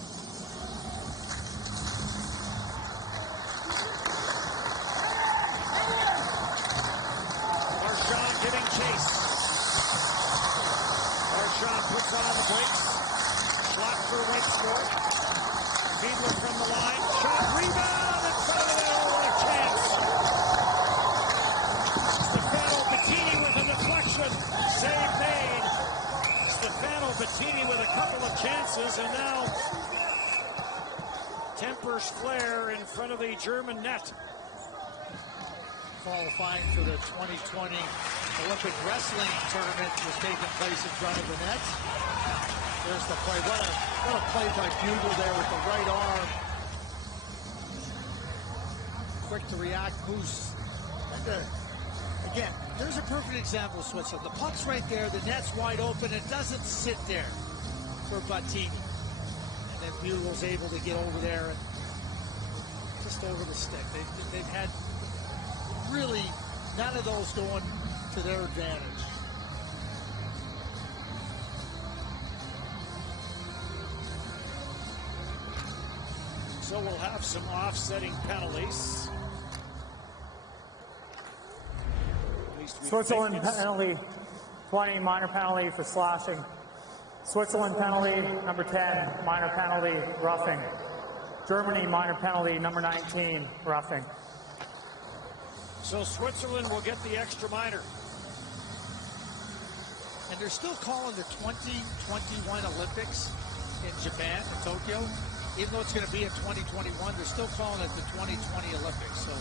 Marchand giving chase. Puts on the brakes. Shot for Wakesford. Fiedler from the line. Shot, rebound in front of it. Oh, what a chance. Stefano Bettini with a deflection. Save made. Stefano Bettini with a couple of chances, and now tempers flare in front of the German net. Qualifying for the 2020 Olympic wrestling tournament was taking place in front of the net. There's the play. What a play by Bugle there with the right arm. Quick to react, moves. And again, there's a perfect example of Switzerland. The puck's right there, the net's wide open, it doesn't sit there for Bettini. And then Bugle's able to get over there and just over the stick. They've had really none of those going to their advantage. So we'll have some offsetting penalties. Switzerland penalty 20, minor penalty for slashing. Switzerland penalty number 10, minor penalty roughing. Germany minor penalty number 19, roughing. So Switzerland will get the extra minor. And they're still calling the 2021 Olympics in Japan, in Tokyo. even though it's going to be in 2021, they're still calling it the 2020 Olympics. So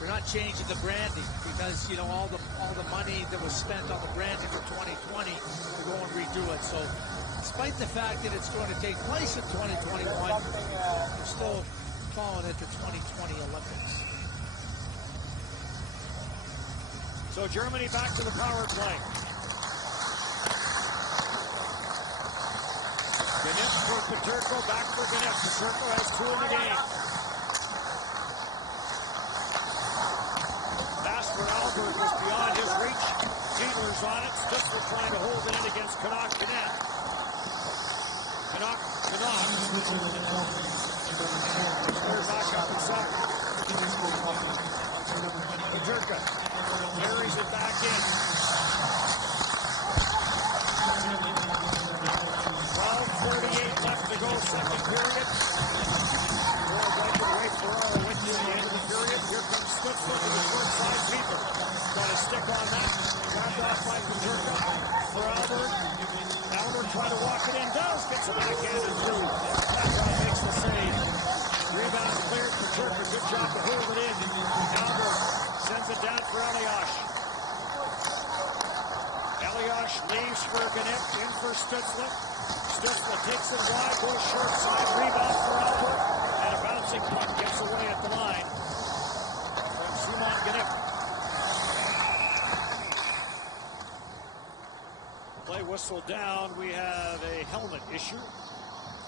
they're not changing the branding because, you know, all the money that was spent on the branding for 2020 to go and redo it. So despite the fact that it's going to take place in 2021, they're still calling it the 2020 Olympics. So Germany back to the power play. Ganip for Peterko, back for Ganip. Peterko has 2 in the game. Pass for Albert was beyond his reach. Fiedler's on it. Stutzler trying to hold it in against Canuck. Canuck. Third back up in center. Peterka carries it back in. 12:38 left to go, second period. Right for our with you at the end of the period. Here comes Stutzler to the short side. People got a stick on that. Grabbed off by Peterka for Albert. Albert trying to walk it in. Does gets a backhanded through. That makes the save. Rebound cleared. Peterka, good job to hold it in. Albert sends it down for Eliash. Eliash leaves for Ganip, in for Stutzler. Stutzler takes it wide, goes short side, rebound for Albert, and a bouncing puck gets away at the line from Simon Ganip. Play whistle down. We have a helmet issue.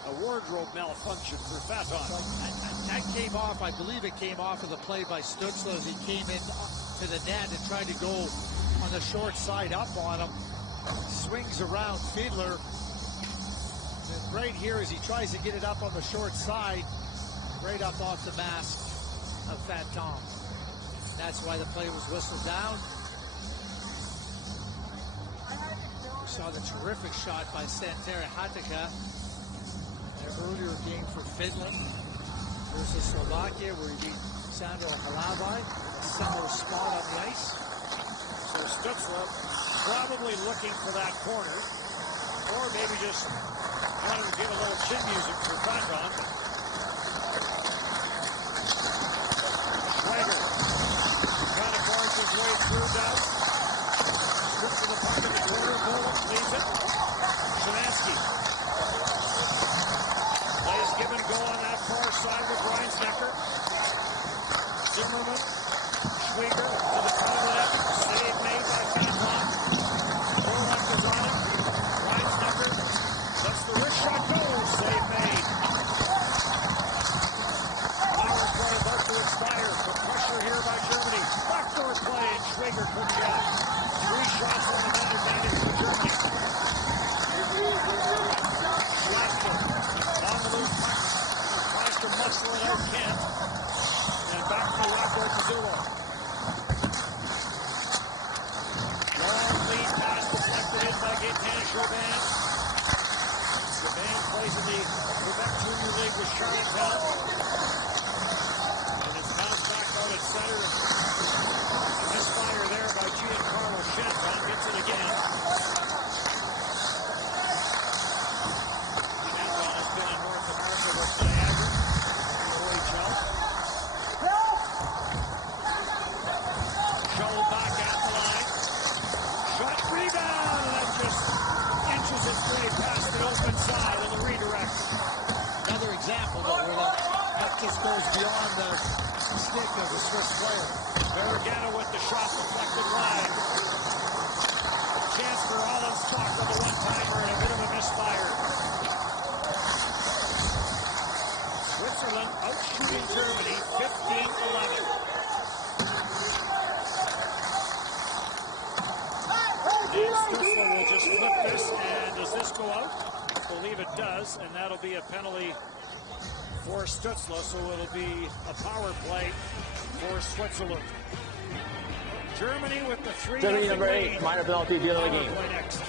A wardrobe malfunction for Faton. That came off, I believe it came off of the play by Stutzler as he came in to the net and tried to go on the short side up on him. Swings around Fiedler. And right here as he tries to get it up on the short side, right up off the mask of Faton. That's why the play was whistled down. We saw the terrific shot by Santeri Hatakka. Earlier game for Finland versus Slovakia, where he beat Sandor Halavai, a similar spot on the ice. So Stutzler probably looking for that corner, or maybe just wanting to give a little chin music for Faton. Schweiger trying to barge his way through that. Stripped to the puck in the corner. Bullock leaves it. Szymanski. Plays give and go on that far side with Reinsnecker. Zimmerman. Schweiger to the top of that. Save made by Faton. Bullock is on it. Reinsnecker. That's the rich shot goal. Save made. Power play about to expire. Some pressure here by Germany. Backdoor play. Schweiger comes out. 3 shots on the net advantage for Germany. Schlachter on the loose puck. Tries to muscle it out, can't. And back to Radko Pizzulo. Long lead pass deflected in by Gaetan Chauvin. Chauvin plays in the Quebec Junior League with Charlottetown. And it's bounced back out at center. A misfire there by Giancarlo Chanton. Gets it again. Chanton has been in North America with Niagara. OHL. Show back at the line. Shot rebound, and that just inches its way past the open side of the redirect. Another example of where that just goes beyond the stick of the Swiss player. Vergara with the shot deflected wide. Chance for Holland Stock on the one-timer and a bit of a misfire. Switzerland outshooting Germany 15-11. And Stutzler will just flip this, and does this go out? I believe it does, and that'll be a penalty for Stutzler, so it'll be a power play for Switzerland. Germany with the 3-0 Germany number 8, minor penalty, deal of the game. Next.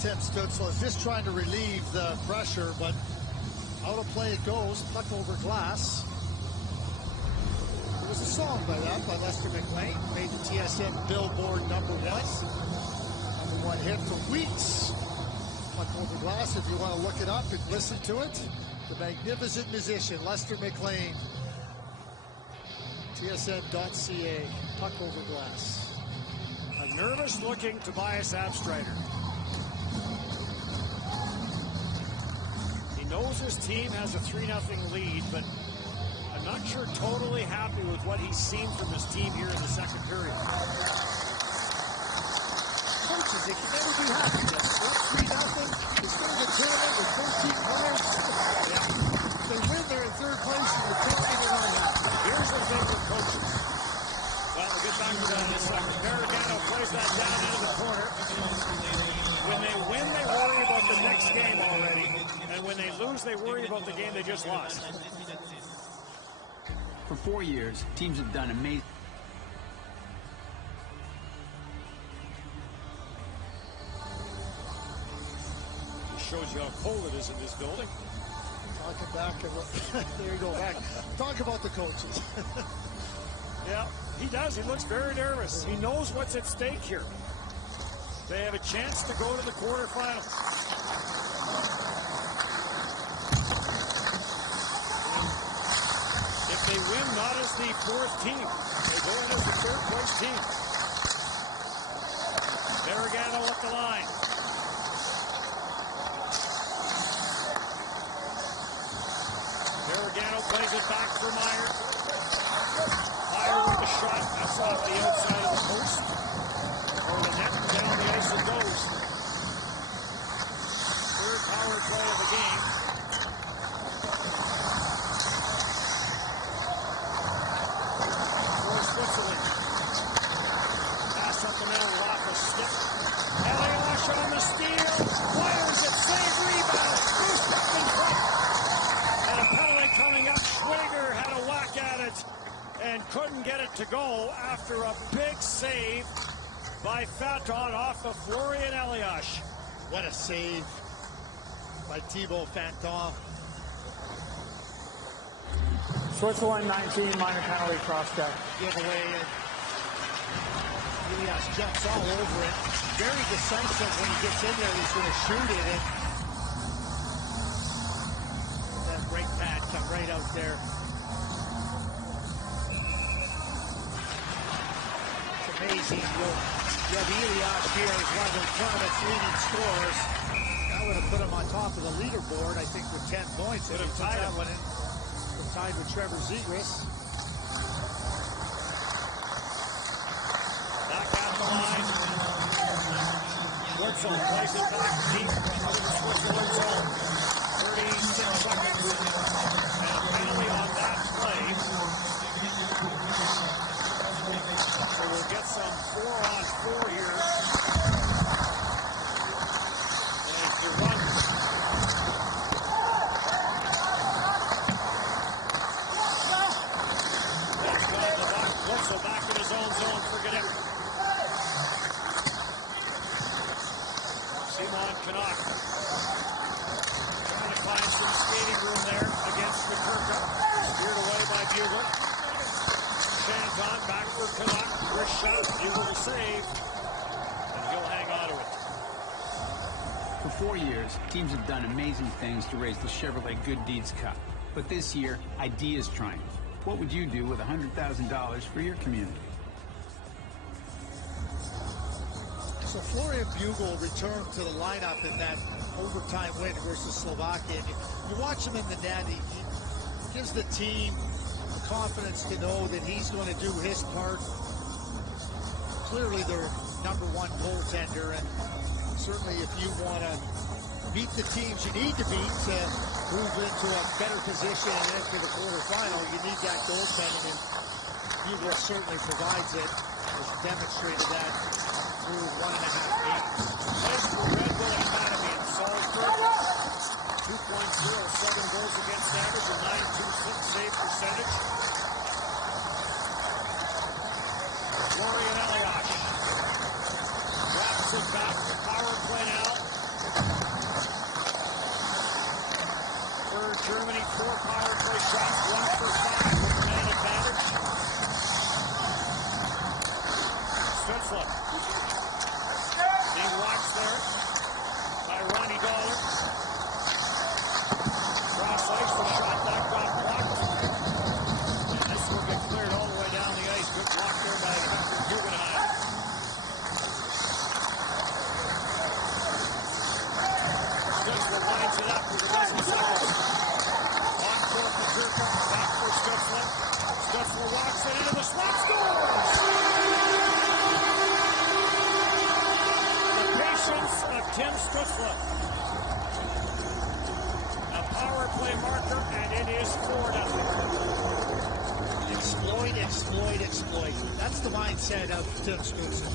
Tim Stützle is just trying to relieve the pressure, but out of play it goes. Puck over glass. There was a song by Lester McLean. Made the TSN Billboard #1. #1 hit for weeks. Puck over glass. If you want to look it up and listen to it, the magnificent musician Lester McLean. TSN.ca. Puck over glass. A nervous-looking Tobias Abstrider. He knows his team has a 3-0 lead, but I'm not sure totally happy with what he's seen from his team here in the second period. Coaches, they can never be happy. That's 3-0. It's going to the tournament with 14 players. Yeah. If they win, they're in third place, and they're telling me they're not happy. Here's the thing with coaches. Well, we'll get back to that in a second. Garagano plays that down into the corner. When they win, they worry about the next game already. And when they lose, they worry about the game they just lost. For 4 years, teams have done amazing. This shows you how cold it is in this building. Talking back, and there you go back. Talk about the coaches. Yeah, he does. He looks very nervous. He knows what's at stake here. They have a chance to go to the quarterfinals. If they win, not as the 4th team, they go in as the 3rd place team. Garagano up the line. Garagano plays it back for Meyer. Meyer with the shot. That's off the outside of the post. Or the net, down the ice it goes. 3rd power play of the game. For Switzerland. Pass up the middle, off a stick. Elias on the steal. Fires it, save, rebound. Bruce up in front. And a penalty coming up. Schwager had a whack at it and couldn't get it to go after a big save by Fanton off of Florian Elias. What a save by Thibaut Fanton. Switzerland 19, minor penalty, cross-check. Giveaway, and Elias jumps all over it. Very decisive when he gets in there. He's going to shoot it, and that break pad come right out there. It's amazing. You have Elias here as one of the tournament's leading scorers. That would have put him on top of the leaderboard, I think, with 10 points. Would have tied him. Tied with Trevor Zegras. Back out the line. Wurzel plays it back deep into the Switzerland zone. 36 seconds. And a penalty on that play. So we'll get some 4-on-4 here. And if you run. Wurzel back in his own zone. Forget it. Simon Canuck trying to find some skating room there against Katurka. Steered away by Bugler. Shanton back for Canuck. Wrist shot. Bugler will save. And he'll hang on to it. For 4 years, teams have done amazing things to raise the Chevrolet Good Deeds Cup. But this year, ideas triumph. What would you do with $100,000 for your community? So Florian Bugel returned to the lineup in that overtime win versus Slovakia. And you watch him in the net, he gives the team the confidence to know that he's going to do his part. Clearly their #1 goaltender, and certainly if you want to beat the teams you need to beat to move into a better position and into the quarterfinal, you need that goaltending, and Bugel certainly provides it. Has demonstrated that through 1.5 games. Plays for Red Bull Academy in Salzburg. 2.07 goals against average, a .926 save percentage. Florian Elias wraps it back. Power play now. for Germany. 4 power play shots, 1 for 5 with man advantage. Stutzla being watched there by Ronnie Dollar. Cross ice, the shot that got blocked. And this will get cleared all the way down the ice. Good block there by Guggenheim. Stutzla lines it up with a dozen seconds. On for Peterka, back for Stutzla. Stutzla walks it into the slot, scores! The patience of Tim Stutzla. A power play marker, and it is 4-0. Exploit, exploit, exploit. That's the mindset of Tim Stutzla.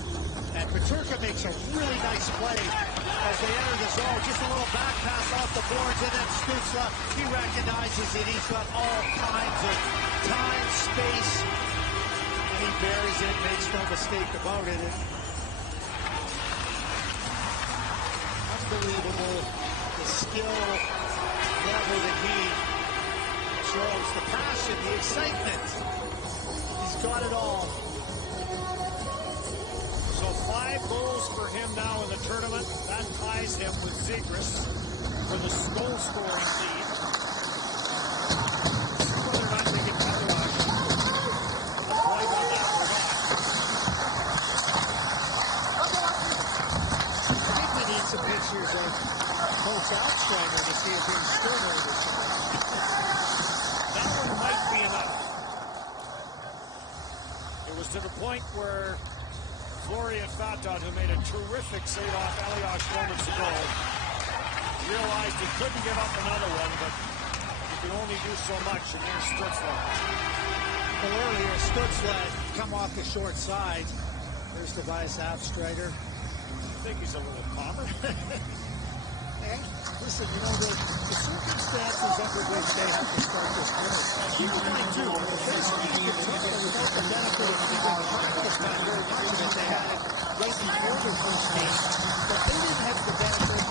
And Peterka makes a really nice play as they enter the zone. Just a little back pass off the boards, and then Stutzla, he recognizes it. He's got all kinds of time, space, and he buries it, makes no mistake about it. Unbelievable, the skill level that he shows, the passion, the excitement. He's got it all. So 5 goals for him now in the tournament. That ties him with Zegras for the goal scoring lead. Whether or not they get Elias a point on that or not. I think we need some pictures of Coach Alstrider to see if he can score over. That one might be enough. It was to the point where Florian Faton, who made a terrific save off Elias moments ago, realized he couldn't give up another one, but he can only do so much, and there's Stutzla. Well, earlier, Stutzla had come off the short side. There's Tobias Alstrider. I think he's a little calmer. Hey, listen, you know, the circumstances under which they have to start this winter, you really do. Basically, you can look at without the benefit of keeping practice time during the tournament they had it right before their first game. But they didn't have the benefit.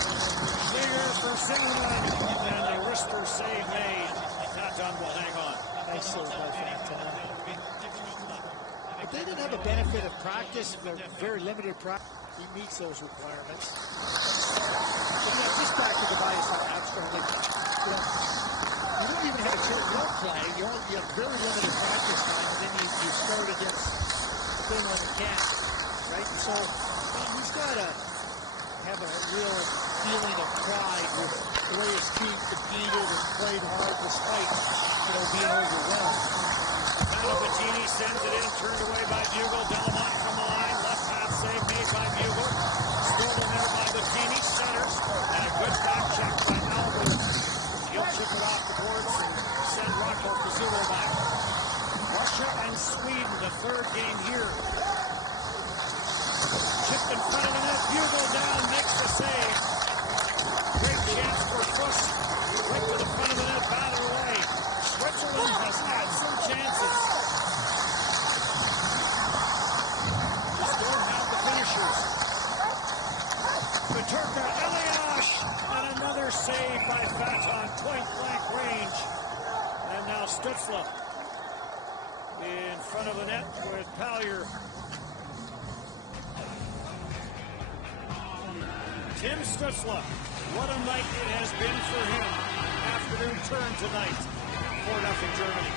Clear for Zimmerman, and a wrister save made. Faton will hang on. Nice save by Faton. But they didn't have the benefit of practice, very limited practice. He meets those requirements. But yeah, just back to Tobias Alstrider. You don't even have a chance. You don't play. You have very limited practice time, and then you start against Finland again, right? And so he's got to have a real feeling of pride with the way his team competed and played hard despite, being overwhelmed. Bettini sends it in, turned away by Bugle. Delamont from the line, left half save made by Bugle. Stolen there by Bettini, centers, and a good back check by Albert. He'll chip it off the boards and send Rocco Pizzuto back. Russia and Sweden, the third game here. Chipped in front of the net, Bugle down, makes the save. Great chance for Fuss. Right to the front of the net, battle away. Switzerland has had some chances. Just don't have the finishers. Peterka, Elias, and another save by Faton, point-blank range. And now Stutzla in front of the net with Pallier. Tim Stutzla, what a night it has been for him. Afternoon turn tonight. 4-0 Germany.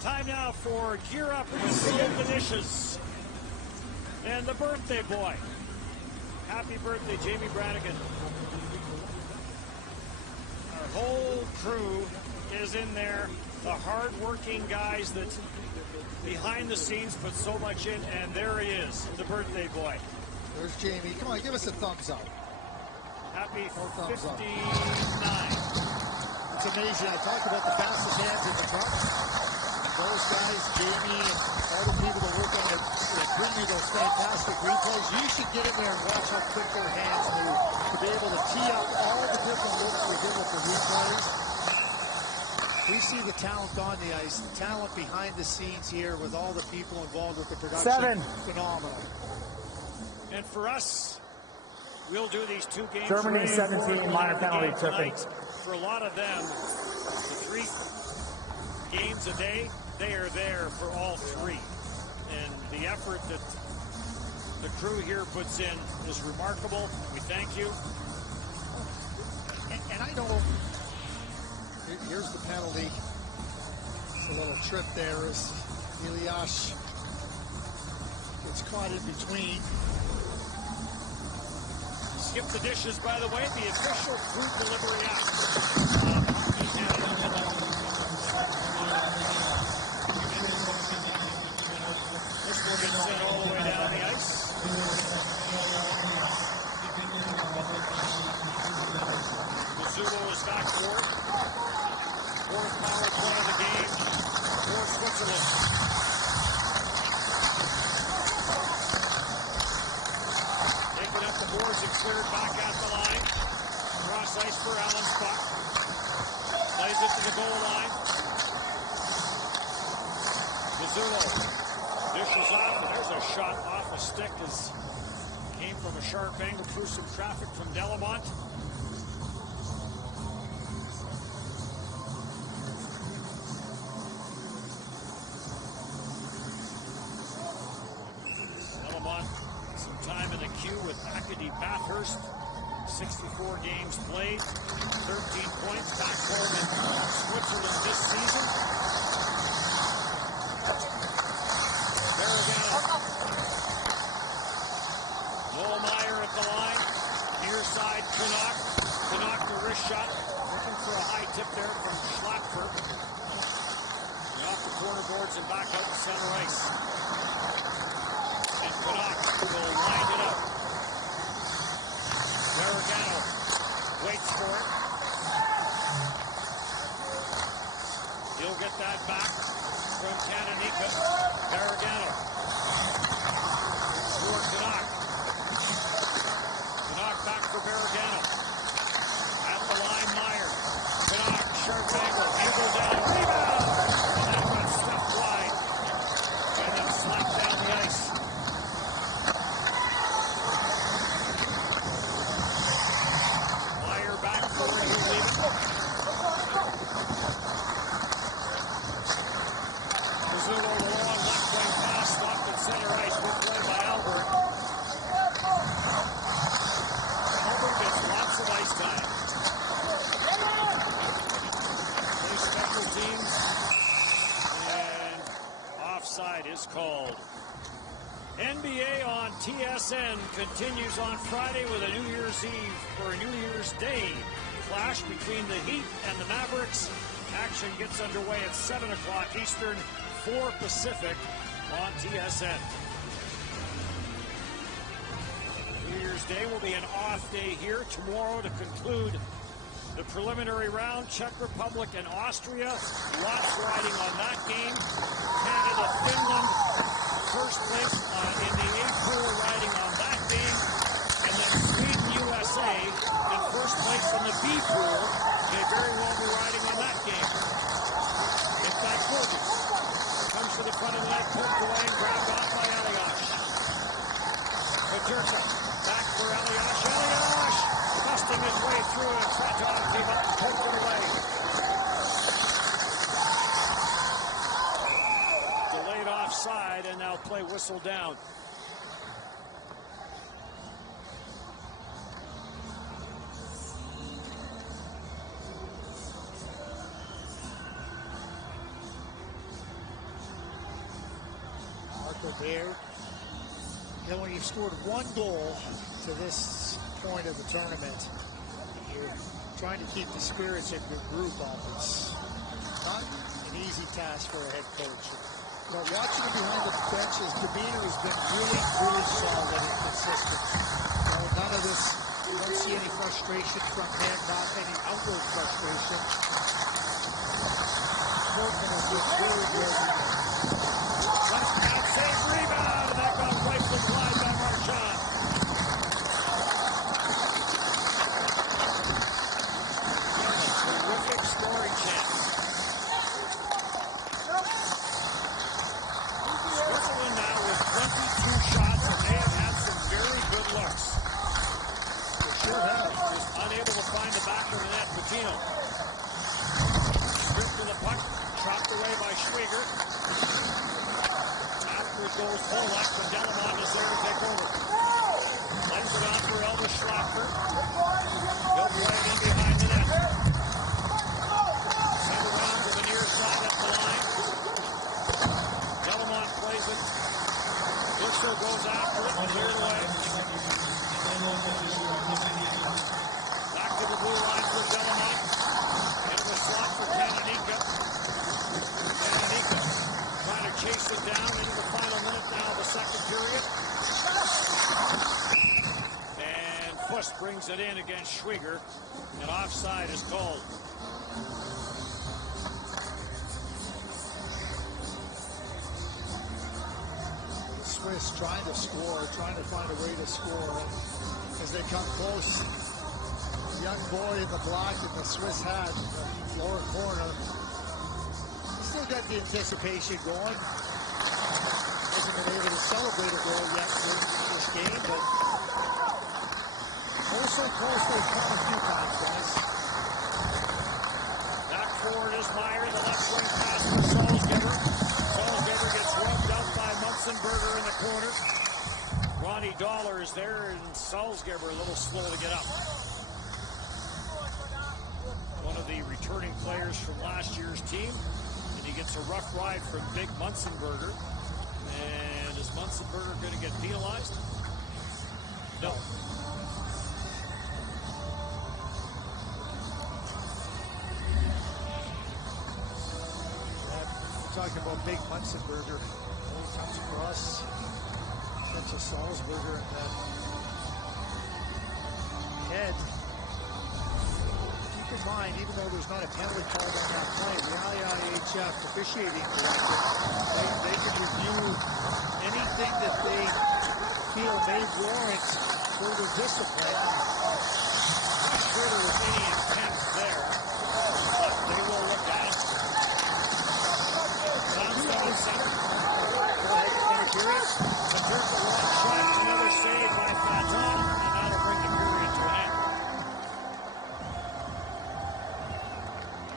Time now for Gear Up and Skip the Dishes. And the birthday boy. Happy birthday, Jamie Brannigan. Our whole crew is in there. The hard-working guys that behind the scenes put so much in, and there he is, the birthday boy. There's Jamie. Come on, give us a thumbs up. Happy thumbs up. 59. It's amazing. I talked about the fastest hands in the front. Those guys, Jamie, and all the people that work on it, that bring me those fantastic replays. You should get in there and watch how quick their hands move to be able to tee up all the different looks we did with the replays. We see the talent on the ice, the talent behind the scenes here with all the people involved with the production. 7. Phenomenal. And for us, we'll do these 2 games. Germany 17, minor penalty tripping. For a lot of them, the 3 games a day, they are there for all 3. And the effort that the crew here puts in is remarkable. We thank you. And I don't... Here's the penalty. It's a little trip there as Elias gets caught in between. Skip the Dishes, by the way, the official food delivery app. This will get sent all the way down the ice. Mizuno is back for it. 4th power play of the game for Switzerland. Taking up the boards and cleared back at the line. Cross ice for Allen's puck. Plays it to the goal line. Mizuno dishes off, and there's a shot off a stick as came from a sharp angle through some traffic from Delamont. Some time in the queue with Acadie Bathurst. 64 games played, 13 points back home in Switzerland this season. Barragano. Noel Meyer at the line. Near side, Canuck. Canuck the wrist shot. Looking for a high tip there from Schlackford. Off the corner boards and back out to center ice. Canuck will wind it up. Barragano waits for it. He'll get that back from Canonica. Barragano. For Canuck. Canuck back for Barragano. At the line, Meyer. Canuck, sharp angle. Angle down. Rebound! And that one swept wide. And then slapped down the ice. Called. NBA on TSN continues on Friday with a New Year's Eve or a New Year's Day clash between the Heat and the Mavericks. Action gets underway at 7 o'clock Eastern, 4 Pacific on TSN. New Year's Day will be an off day here tomorrow to conclude the preliminary round. Czech Republic and Austria. Lots riding on that game. Canada, Finland, first place in the A pool riding on that game. And then Sweden, USA in first place in the B pool may very well be riding on that game. In fact, Burgess comes to the front of the net, poked away and grabbed off by Elias. Paterka back for Elias. Elias busting his way through and Fratov came up and poked it away. Delayed offside, and now play whistled down. there. You know, when you've scored one goal to this point of the tournament, you're trying to keep the spirits of your group up. It's not an easy task for a head coach. You know, watching him behind the bench, his demeanor has been really, really solid and consistent. You know, none of this, you don't see any frustration from him, not any outward frustration. Portman has been very good. Left hand save, rebound, and that got rifled wide by Marchand. Terrific scoring chance. Switzerland now with 22 shots, and they have had some very good looks. They sure have. Just unable to find the back of the net, Patino. Stripped to the puck, chopped away by Schwieger. After it goes Polak, but Delamont is there to take over. Lays it on for Elvis Schlaffer. He'll play it in behind the net. Send around to the near side up the line. Delamont plays it. Blitzer goes after it and cleared away. Back to the blue line for Delamont. Into the slot for Cananica. Cananica trying to chase it down into the final minute now of the second period. And Fuss brings it in against Schwieger, and offside is called. The Swiss trying to score, trying to find a way to score. And as they come close, the young boy in the block that the Swiss had in the lower corner, still got the anticipation going. Hasn't been able to celebrate a goal yet in this game, but also close they've come a few times, guys. Back forward is Meyer, the left wing pass for Salzgiver. Salzgiver gets rubbed up by Munzenberger in the corner. Ronnie Dollar is there, and Salzgiver a little slow to get up. One of the returning players from last year's team, and he gets a rough ride from Big Munzenberger. And is Munzenberger going to get penalized? No. Talking about Big Munzenberger, he comes across, catches Salzburger in that head. Keep in mind, even though there's not a penalty called on that play, the IIHF officiating director, they can review anything that they feel may warrant further discipline. I'm not sure there was any intent there, but they will look at it. Paterka one shot, another save by Faton, and that'll bring the period to an end.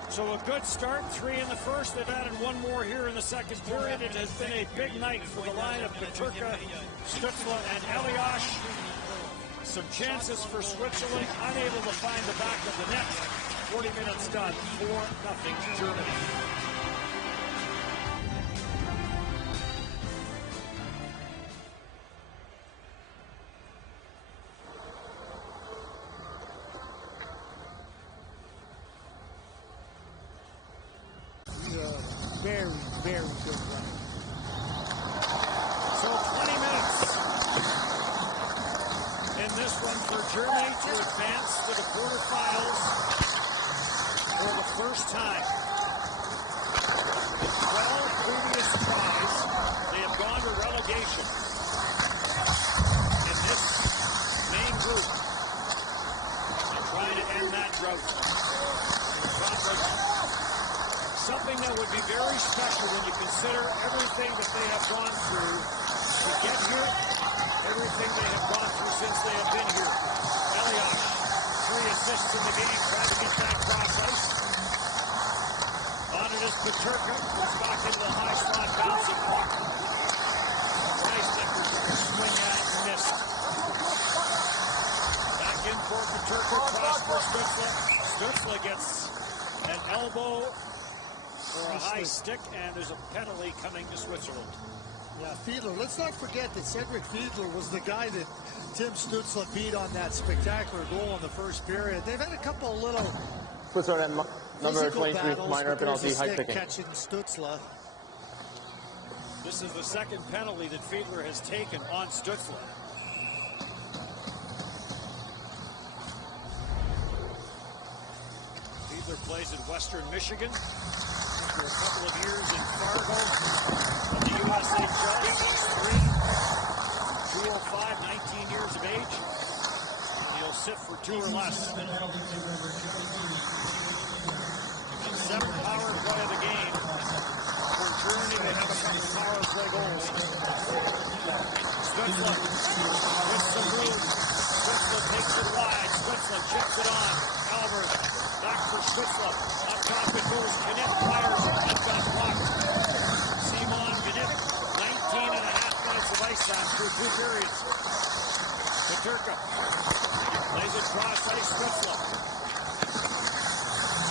So a good start, 3 in the first. They've added one more here in the second period. It has been a big night for the line of Paterka, Stützle, and Elias. Some chances for Switzerland, unable to find the back of the net. 40 minutes done, 4-0 Germany. Very, very good run. So 20 minutes in this one for Germany to advance to the quarterfinals for the first time. In 12 previous tries, they have gone to relegation in this main group. They're trying to end that drought. Something that would be very special when you consider everything that they have gone through to get here, everything they have gone through since they have been here. Elias, 3 assists in the game, trying to get that cross ice. On it is Paterka, who's back into the high slot, bouncing puck. Nice effort to swing at it and miss. Back in for Paterka, cross for Stützle. Stützle gets an elbow for a high stick, and there's a penalty coming to Switzerland. Yeah, Fiedler. Let's not forget that Cedric Fiedler was the guy that Tim Stützle beat on that spectacular goal in the first period. They've had a couple of little Switzerland, number 23, battles, minor but there's penalty, a high stick picking. catching Stützle. This is the second penalty that Fiedler has taken on Stützle. Fiedler plays in Western Michigan after a couple of years in Fargo of the USHL. 205, 19 years of age. And he'll sit for 2 or less. And 7th power play of the game for Germany. They have a couple power play goals. Stützle with some room. Stützle takes it wide. Stützle chips it on. Albert back for Stützle. Up top it goes. Knipp fires. It got blocked. Simon Knipp, 19 and a half minutes of ice time through 2 periods. Peterka plays it cross ice. Stützle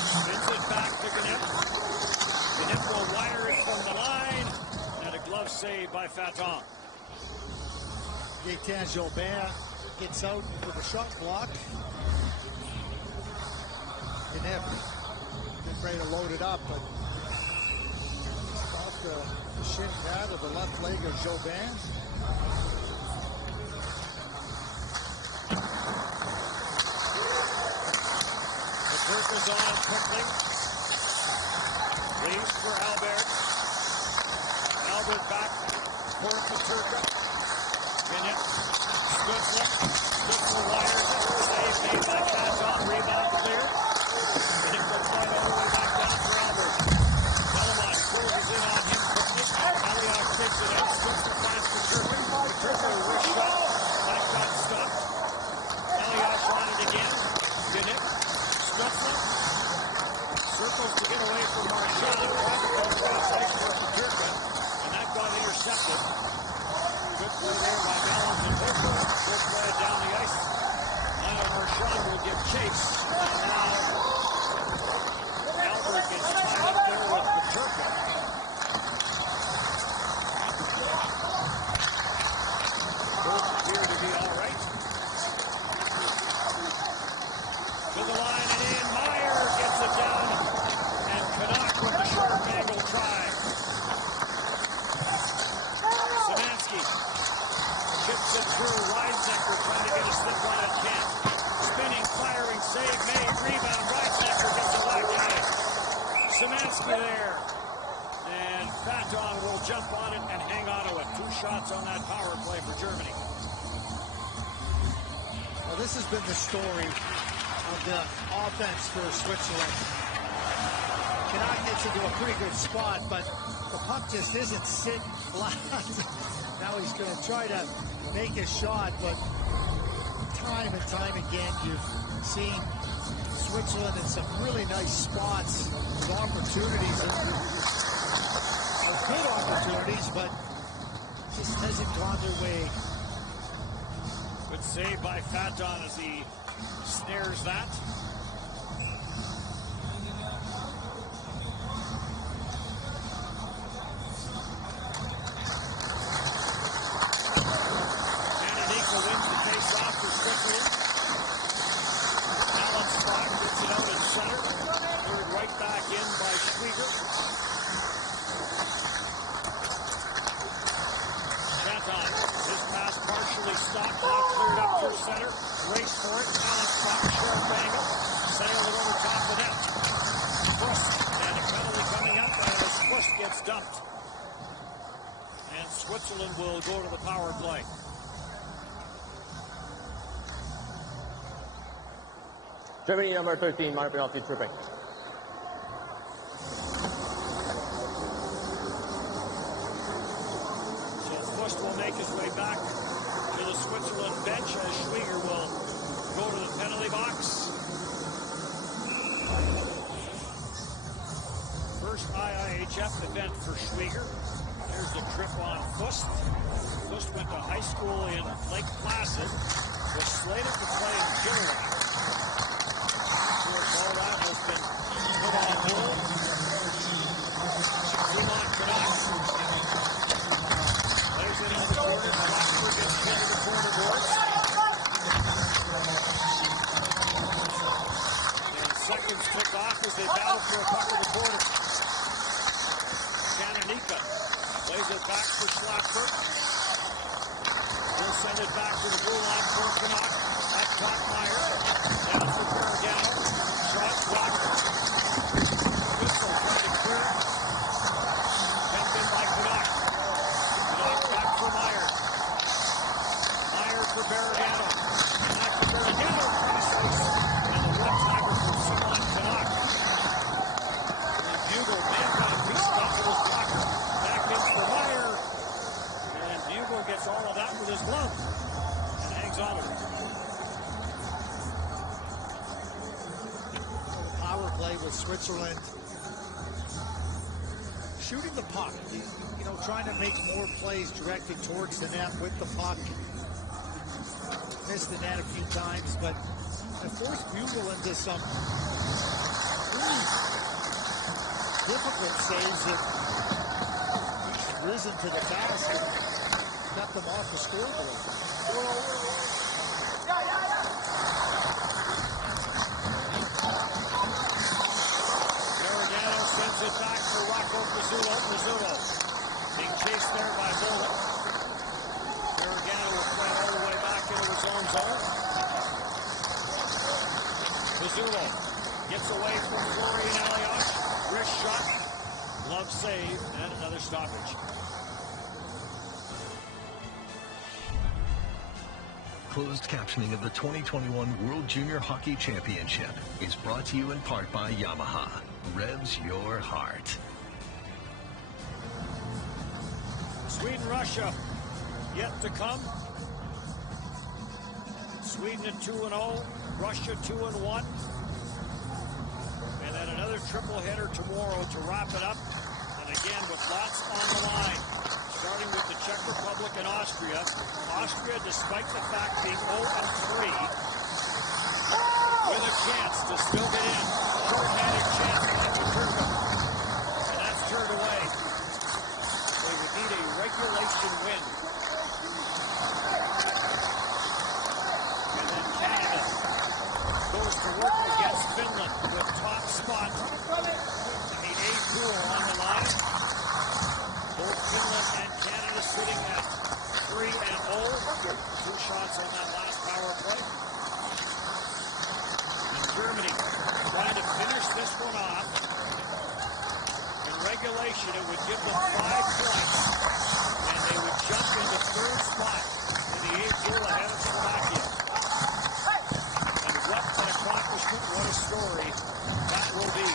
spins it back to Knipp. Knipp will wire it from the line. And a glove save by Faton. Gaetan Jobin gets out with a shot block. Knipp getting ready to load it up, but off the shin pad of the left leg of Jobin. The Turkers on it quickly. Leaves for Albert. Albert back for Peterka. Knipp. Stützle. Stützle wires it. Save made by Faton. Rebound clear. Knipp will play all the way back down for Albert. Delamont closes in on him quickly. Elias takes it out. Stützle finds Peterka. Peterka wrist shot. That got stopped. Elias on it again. Knipp. Stützle. Circles to get away from Marchand. Tries to get across ice for Peterka. And that got intercepted. Good play there by Ballins and Hooper. Good play down the ice. Now Marchand will give chase. And now Albert gets tied up there with Peterka. Both appear to be all right. To the line and in. Meyer gets it down. And Canuck with the sharp angle try. Szymanski chips it through. Weisnecker trying to get a slip on it. Can't. Spinning, firing, save made. Rebound. Weisnecker gets it back at it. Szymanski there. And Faton will jump on it and hang on to it. 2 shots on that power play for Germany. Well, this has been the story of the offense for Switzerland. Canuck gets into a pretty good spot, but the puck just isn't sitting flat. Now he's going to try to make a shot, but time and time again, you've seen Switzerland in some really nice spots with opportunities, good opportunities, but just hasn't gone their way. Good save by Faton as he snares that. Cananica wins the face-off for Switzerland. Allen Spock gets it out in center. Third right back in by Schwieger. Faton, his pass partially stopped, not cleared up for center. Race for it. Allen Spock, short angle. Sailed it over top the net. Fuss, and a penalty coming up as Fuss gets dumped. And Switzerland will go to the power play. Germany, number 13, minor penalty, tripping. So Fuss will make his way back to the Switzerland bench as Schwieger will go to the penalty box. First IIHF event for Schwieger. There's the trip on Fuss. Fuss went to high school in Lake Placid. Was slated to play in Germany. All that has been put on hold. Dumont Canuck for a puck in the corner. Canonica lays it back for Schlapper. He'll send it back to the blue line for Canuck. Up top, Meyer. Down for Ferragamo. Shot blocked. Whistle trying to clear. Kept in by Canuck. Canuck back for Meyer. Meyer for Ferragamo. Back to Ferragamo. Crosses. And the one-timer for Simon Canuck. And Bugle, man got beat off of his blocker. Back in for Meyer. And Bugle gets all of that with his glove. And hangs on to it. Power play with Switzerland. Shooting the puck, you know, trying to make more plays directed towards the net with the puck. Missed the net a few times, but it forced Bugle into some really difficult saves that he's risen to the task and kept them off the scoreboard. Ferragamo sends it back for Rocco Pizzuto. Pizzuto being chased there by Bullock. Ferragamo will play all the way back into his own zone. Pizzuto gets away from Florian Elias. Wrist shot. Glove save and another stoppage. Closed captioning of the 2021 World Junior Hockey Championship is brought to you in part by Yamaha. Revs your heart. Sweden-Russia yet to come. Sweden at 2-0, Russia 2-1. And then another triple header tomorrow to wrap it up. And again with lots on the line. Starting with the Czech Republic and Austria. Austria, despite the fact being 0-3, with a chance to still get in. Short-handed chance on Paterka. And that's turned away. They would need a regulation win. And then Canada goes to work against Finland with top spot. The A pool on the line. Both Finland and Canada sitting at 3-0. 2 shots on that last power play. And Germany trying to finish this one off. In regulation, it would give them 5 points. And they would jump into 3rd spot in the A pool ahead of Slovakia. And what an accomplishment, what a story that will be.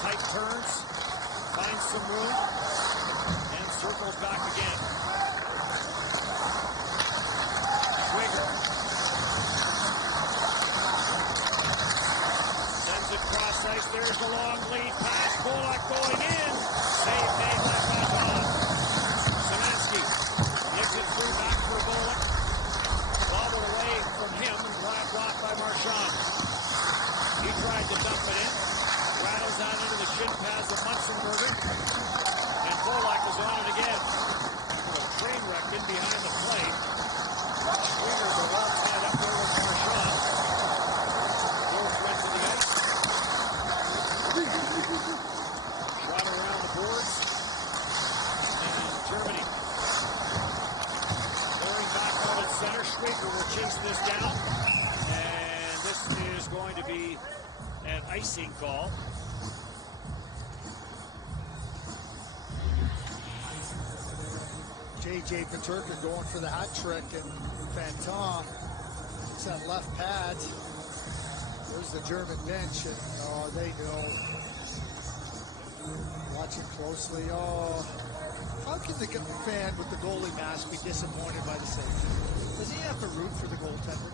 Tight turns, finds some room, and circles back again. Schwiger sends it cross ice. There's the long lead pass. Polak going in. Save made by Baton. Szymanski makes it through back for Polak. Bobbled away from him and blocked by Marchand. He tried to dump it in. Rattles out into the shin pads of Mutzenberger. And Polak is on it again. A train wreck in behind the plate. Swingers are all tied up there with Marchand. Both went to the ice. Shot around the boards. And Germany. Going back out at center. Schwiger will chase this down. And this is going to be an icing call. J.J. Paterka going for the hat trick, and Fantom, it's that left pad. There's the German bench, and they know. Watching closely. Oh, how can the fan with the goalie mask be disappointed by the save? Does he have to root for the goaltender?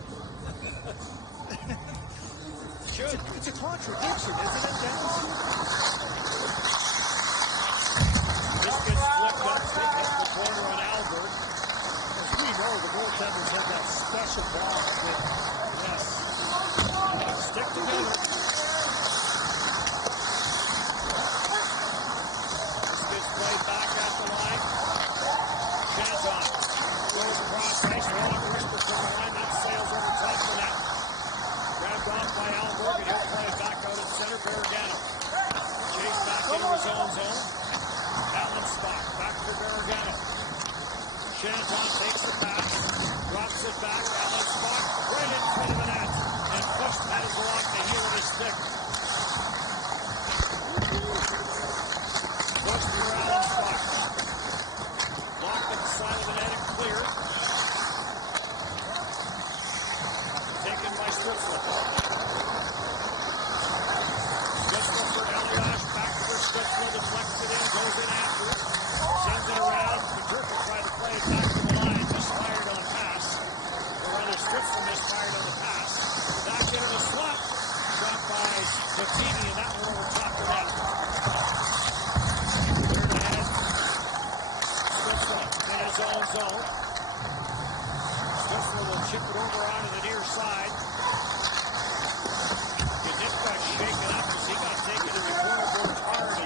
It's a contradiction, isn't it, Dennis? This gets flipped up, pick up the corner on Albert. As we know, the goaltenders have that special bond that, yes, Stick together. This gets played back at the line. Chanton goes across ice, long wrister from the line, that sails over top of the net. his own zone. Allen spot. Back for Gargano. Shanton takes the pass. Drops it back. Allen spot. Right in front of the net. And Bush had his along the heel of his stick. Bush for Allen spot. Locked at the side of the net and clear. Taken by Strickland. Strickland for Elias. Back for Strickland. Deflects it in. Goes in after it. Sends it around. Paterka tried to play it back to the line. Misfired on the pass. Or rather, Strickland misfired on the pass. Back into the slot. Dropped by Bettini, and that one over top of that. Cleared ahead. Strickland in his own zone. Strickland will chip it over onto the near side. Gnick got shaken up as he got taken in the corner board hard.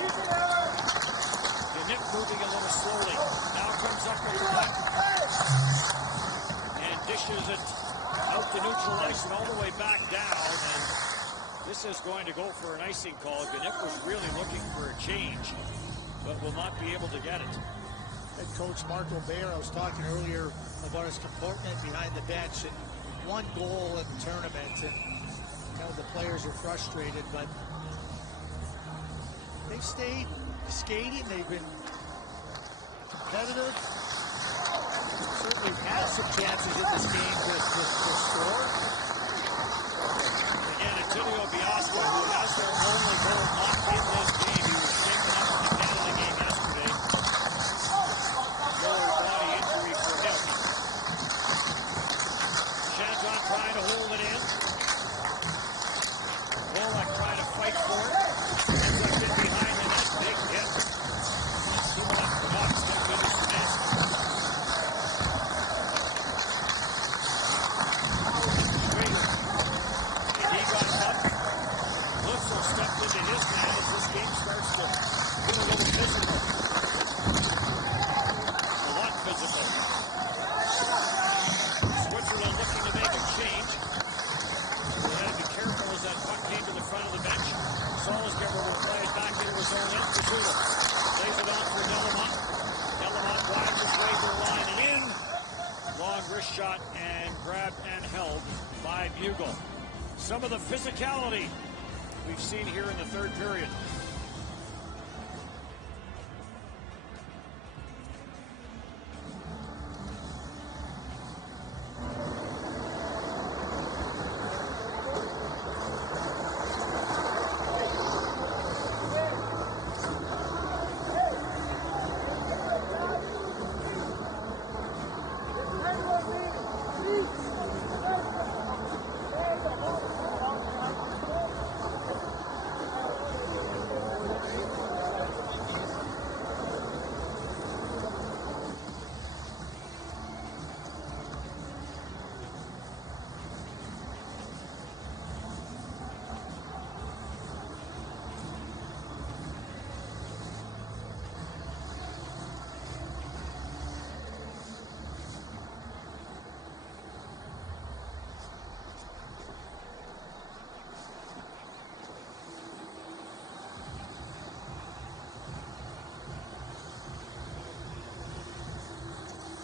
Gnick moving a little slowly. Now comes up with the puck. And dishes it out to neutral ice and all the way back down. And this is going to go for an icing call. Gnick was really looking for a change, but will not be able to get it. Head coach Marco Bear, I was talking earlier about his comportment behind the bench, and one goal in the tournament, and you know the players are frustrated, but they've stayed skating. They've been competitive. Certainly had some chances in this game to score. Again, Antonio Biasco, who has their only goal not in this game, he was shaken up in the Canada game yesterday. Lower body injury for him. Shanton trying to hold it in. Volek trying to fight for it. Ends up in behind the net. Big hit. Too much puck stuck into the net. Schrader. And he got bumped. Lutzel stepped into his net as this game starts to get a little physical. A lot physical. Switzerland looking to make a change. They had to be careful as that puck came to the front of the bench. Salzgeber will play it back into his own end for Zula. Lays it on for Delamont. Delamont winds his way to the line and in. Long wrist shot and grabbed and held by Bugle. Some of the physicality we've seen here in the third period.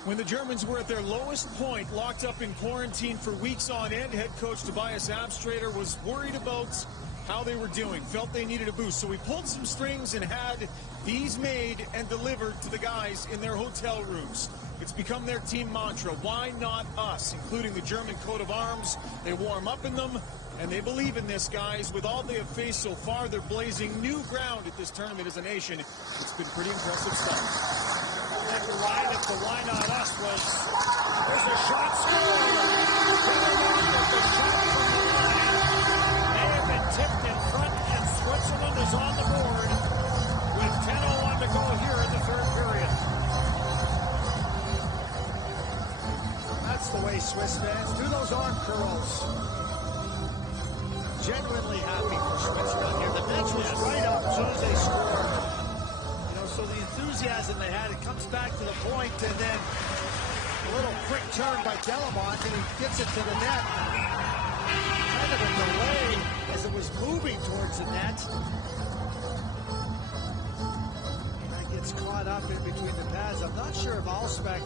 When the Germans were at their lowest point, locked up in quarantine for weeks on end, head coach Tobias Abstrader was worried about how they were doing, felt they needed a boost. So he pulled some strings and had these made and delivered to the guys in their hotel rooms. It's become their team mantra, why not us, including the German coat of arms. They warm up in them, and they believe in this, guys. With all they have faced so far, they're blazing new ground at this tournament as a nation. It's been pretty impressive stuff. Ryan, if the why not us was, there's a shot scored. The shot from the line may have been tipped in front, and Switzerland is on the board with 10:01 to go here in the third period. That's the way Swiss fans do those arm curls. Genuinely happy for Switzerland here. The bench was right up as soon as they scored. So the enthusiasm they had, it comes back to the point, and then a little quick turn by Delamont, and he gets it to the net. Kind of a delay as it was moving towards the net. gets caught up in between the pads. I'm not sure if Allspack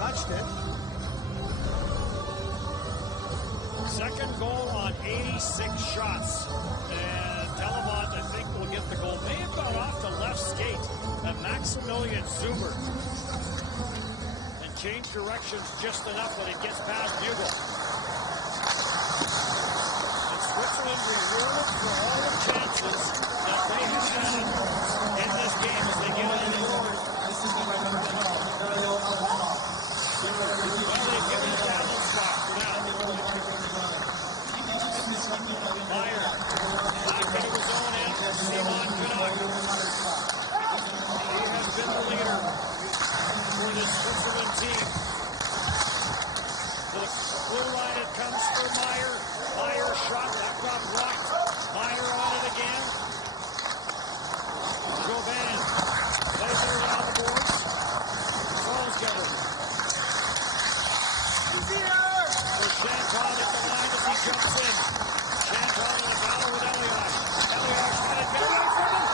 touched it. Second goal on 86 shots. And Delamont, I think, will get the goal. May have gone off the left skate at Maximilian Zuber. And changed directions just enough that it gets past Bugle. And Switzerland rewarded for all the chances that they have had in this game as they get on the board. Well, they've given it to Allenstock for now. Meyer, back into his own end, Simon Canuck. He has been the leader for this Switzerland team. To the blue line it comes for Meyer. Meyer shot, that got blocked. Meyer on it again. Jovan plays it around the boards. Trollsgeber. For Chantal at the line as he jumps in. Chantal in a battle with Elias. Elias had it there right from him.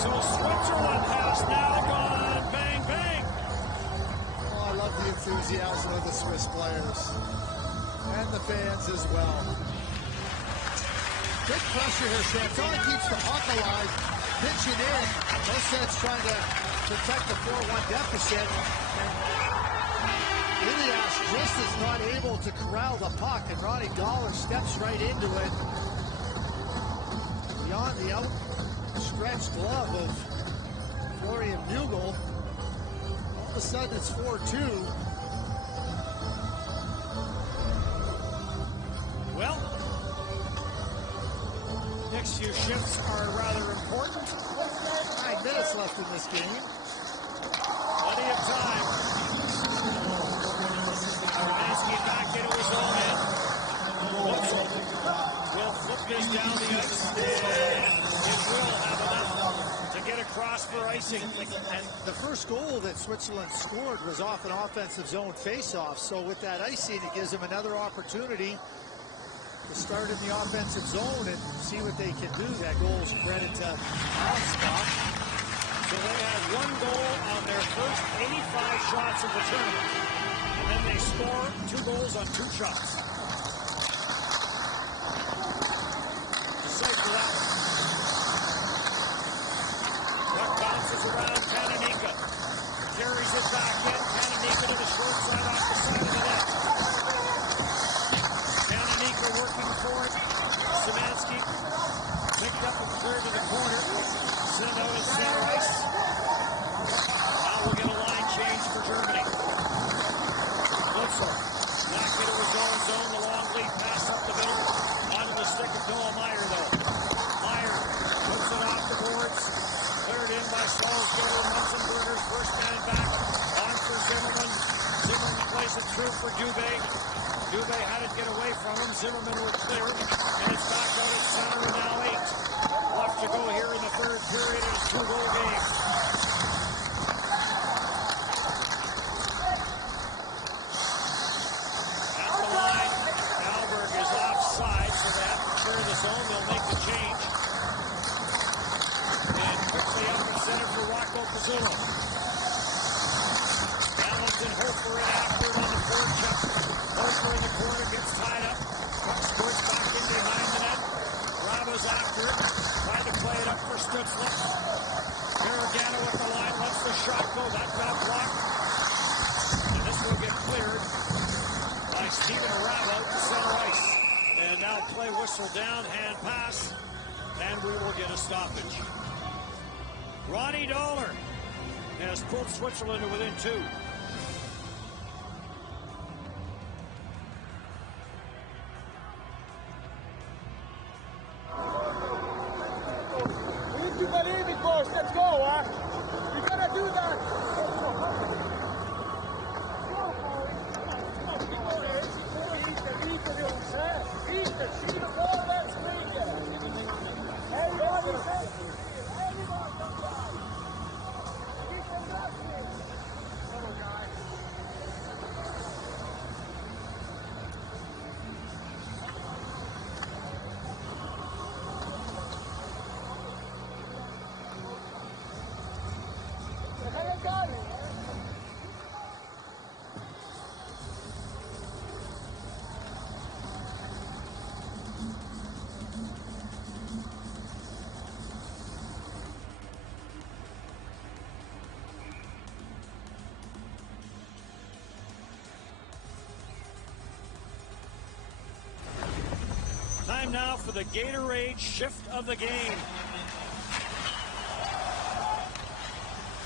So Switzerland has now gone bang, bang. Oh, I love the enthusiasm of the Swiss players and the fans as well. Good pressure here. Chantal keeps the puck alive, pitching in. No sense trying to protect the 4-1 deficit. And Elias just is not able to corral the puck, and Ronnie Dollar steps right into it. Beyond the outstretched glove of Florian Bugle, all of a sudden it's 4-2. Well, next few shifts are rather important. 9 minutes left in this game. Plenty of time. Romanski back into his own end. Will flip this down the ice, and it will have enough to get across for icing. And the first goal that Switzerland scored was off an offensive zone faceoff. So with that icing, it gives them another opportunity to start in the offensive zone and see what they can do. That goal is credit to Allspack. So they had one goal on their first 85 shots of the tournament. And then they score 2 goals on 2 shots. Decipher that one. Puck bounces around Pananika. Carries it back in. Pananika to the short side off the side of the net. Pananika working for it. Szymanski picked up and cleared to the corner. Send out at center ice. Now we'll get a line change for Germany. Blitzer back into his own zone. The long lead pass up the middle. Onto the stick of Noah Meyer, though. Meyer puts it off the boards. Cleared in by Salzgitter. Munzenberger's first man back. On for Zimmerman. Zimmerman plays it through for Dubé. Dubé had it get away from him. Zimmerman were clear. And it's back out at center and now 8. Left to go here in the third period. It's a 2-goal game. At the line, Alberg is offside, so they have to clear the zone. They'll make the change. And quickly up in center for Rocco Pizzullo. Valentin Hofer in after it on the forecheck. Hofer in the corner gets tied up. Squirts back in behind the net. Bravo's after it. Tried to play it up for Stutzle. Garagano at the line, lets the shot go. That got blocked. And this will get cleared by Steven Arabo to center ice. And now play whistle down, hand pass, and we will get a stoppage. Ronnie Dollar has pulled Switzerland to within 2. Let's go, You gotta do that. time now for the Gatorade shift of the game.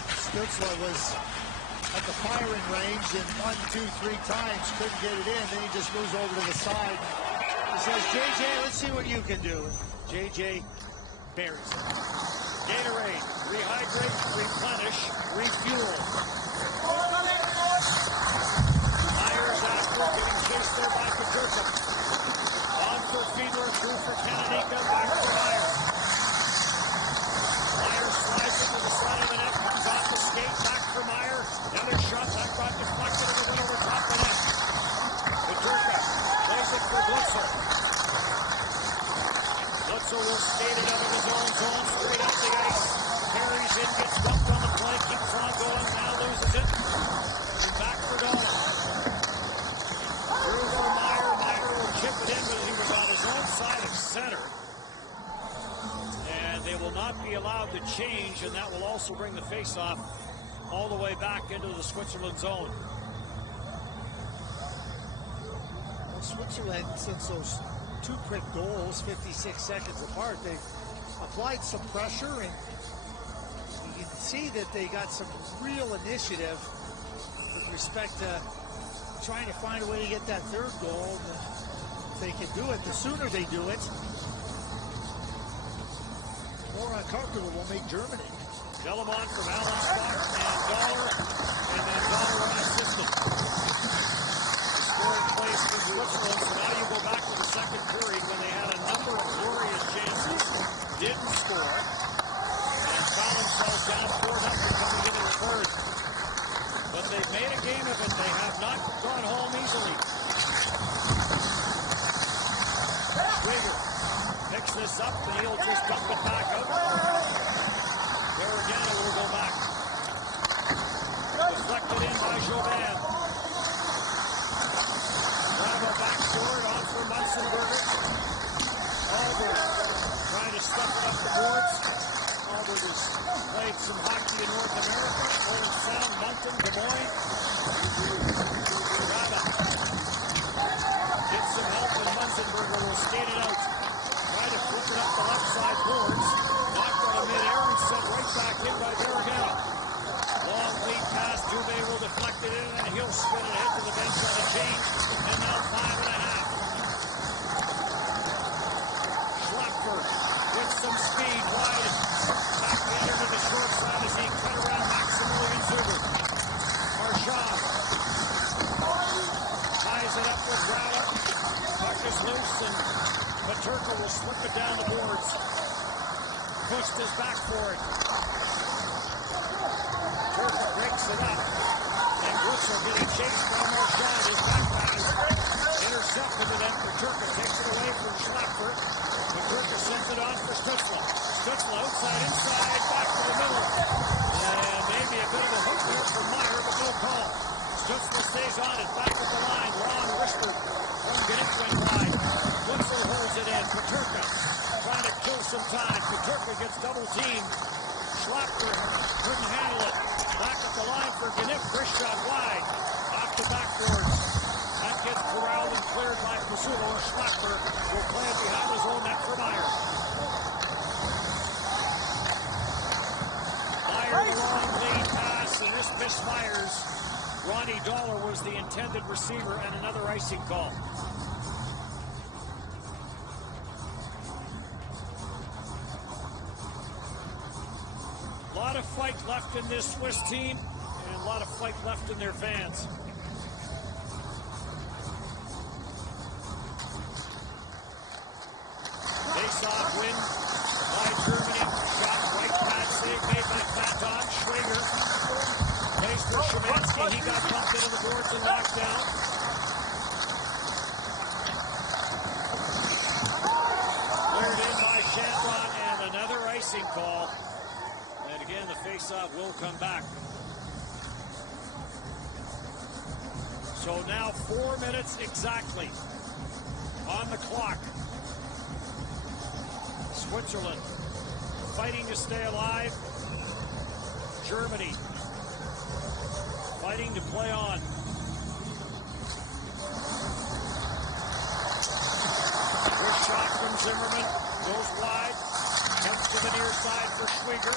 Stutzler was at the firing range and 1, 2, 3 times couldn't get it in. Then he just moves over to the side. He says, JJ, let's see what you can do. JJ buries it. Gatorade, rehydrate, replenish, refuel. Myers after getting chased there by Peterka. On for Fiedler, through for Cananica, back for Myers. Myers slides into the side of the net, comes off the skate, back for Myers. Another shot, that got deflected and it went over top of the net. Peterka plays it for Blitzel. Blitzel will skate it out of his own zone, straight up the ice. Carries in, gets bumped on the play, keeps on going, now loses it. And back for Dollar. Through for Meyer. Meyer will chip it in, but he was on his own side of center. And they will not be allowed to change, and that will also bring the faceoff all the way back into the Switzerland zone. Well, Switzerland, since those 2 quick goals, 56 seconds apart, they've applied some pressure, and you can see that they got some real initiative with respect to trying to find a way to get that 3rd goal. And if they can do it, the sooner they do it, the more uncomfortable will make Germany. Delamont from Allen Stock and Dollar, and then Dollar on assistant. Scoring place for Switzerland, so now you go back to the second period when they had a number of glorious chances, didn't score, and found themselves down 4-0 coming into the 3rd. But they've made a game of it. They have not gone home easily. Schwieger picks this up, and he'll just dump it back out. Vergano will go back. Deflected in by Jovan. Bravo back forward, on for Munzenberger. Albert trying to stuff it up the boards. Albert has played some hockey in North America. Old Sound, Moncton, Des Moines. Bravo gets some help, and Munzenberger will skate it out. Try to flip it up the left side boards. Knocked on a mid-air and sent right back in by Vergano. Long lead pass, Dubé will deflect it in, and he'll spin it ahead to the bench on the change, and now 5.5. Schlapfer with some speed wide. Back the under to the short side as he cut around Maximilian Zuber. Marchand ties it up with Grada. Puck is loose, and Peterka will slip it down the boards. Pushed his back for it. Peterka breaks it up. And Grisel getting chased by Marchand. His back pass intercepted, and then Peterka takes it away from Schlapfer. Peterka sends it on for Stutzler. Stutzler outside, inside, back to the middle. And maybe a bit of a hook here from Meyer, but no call. Stutzler stays on it, back at the line. Long wrister from Gnick went wide. Stutzler holds it in. Peterka trying to kill some time. Peterka gets double teamed. Schlapfer couldn't handle it. Back at the line for Gnick. Wrist shot wide. Off the backboards. That gets corralled and cleared by Pursulo. Schlapfer will play it behind his own net for Meyer. Meyer the long lead pass, and this misfires. Ronnie Dollar was the intended receiver, and another icing call. A lot of fight left in this Swiss team, and a lot of fight left in their fans. Face-off win by Germany. Shot right pad save made by Platon. Schrager plays for Szymanski. He got bumped into the boards and locked down. Cleared in by Chandron, and another icing call. And again, the face-off will come back. So now 4 minutes exactly on the clock. Switzerland fighting to stay alive. Germany fighting to play on. Wrist shot from Zimmerman. Goes wide. Comes to the near side for Schwieger.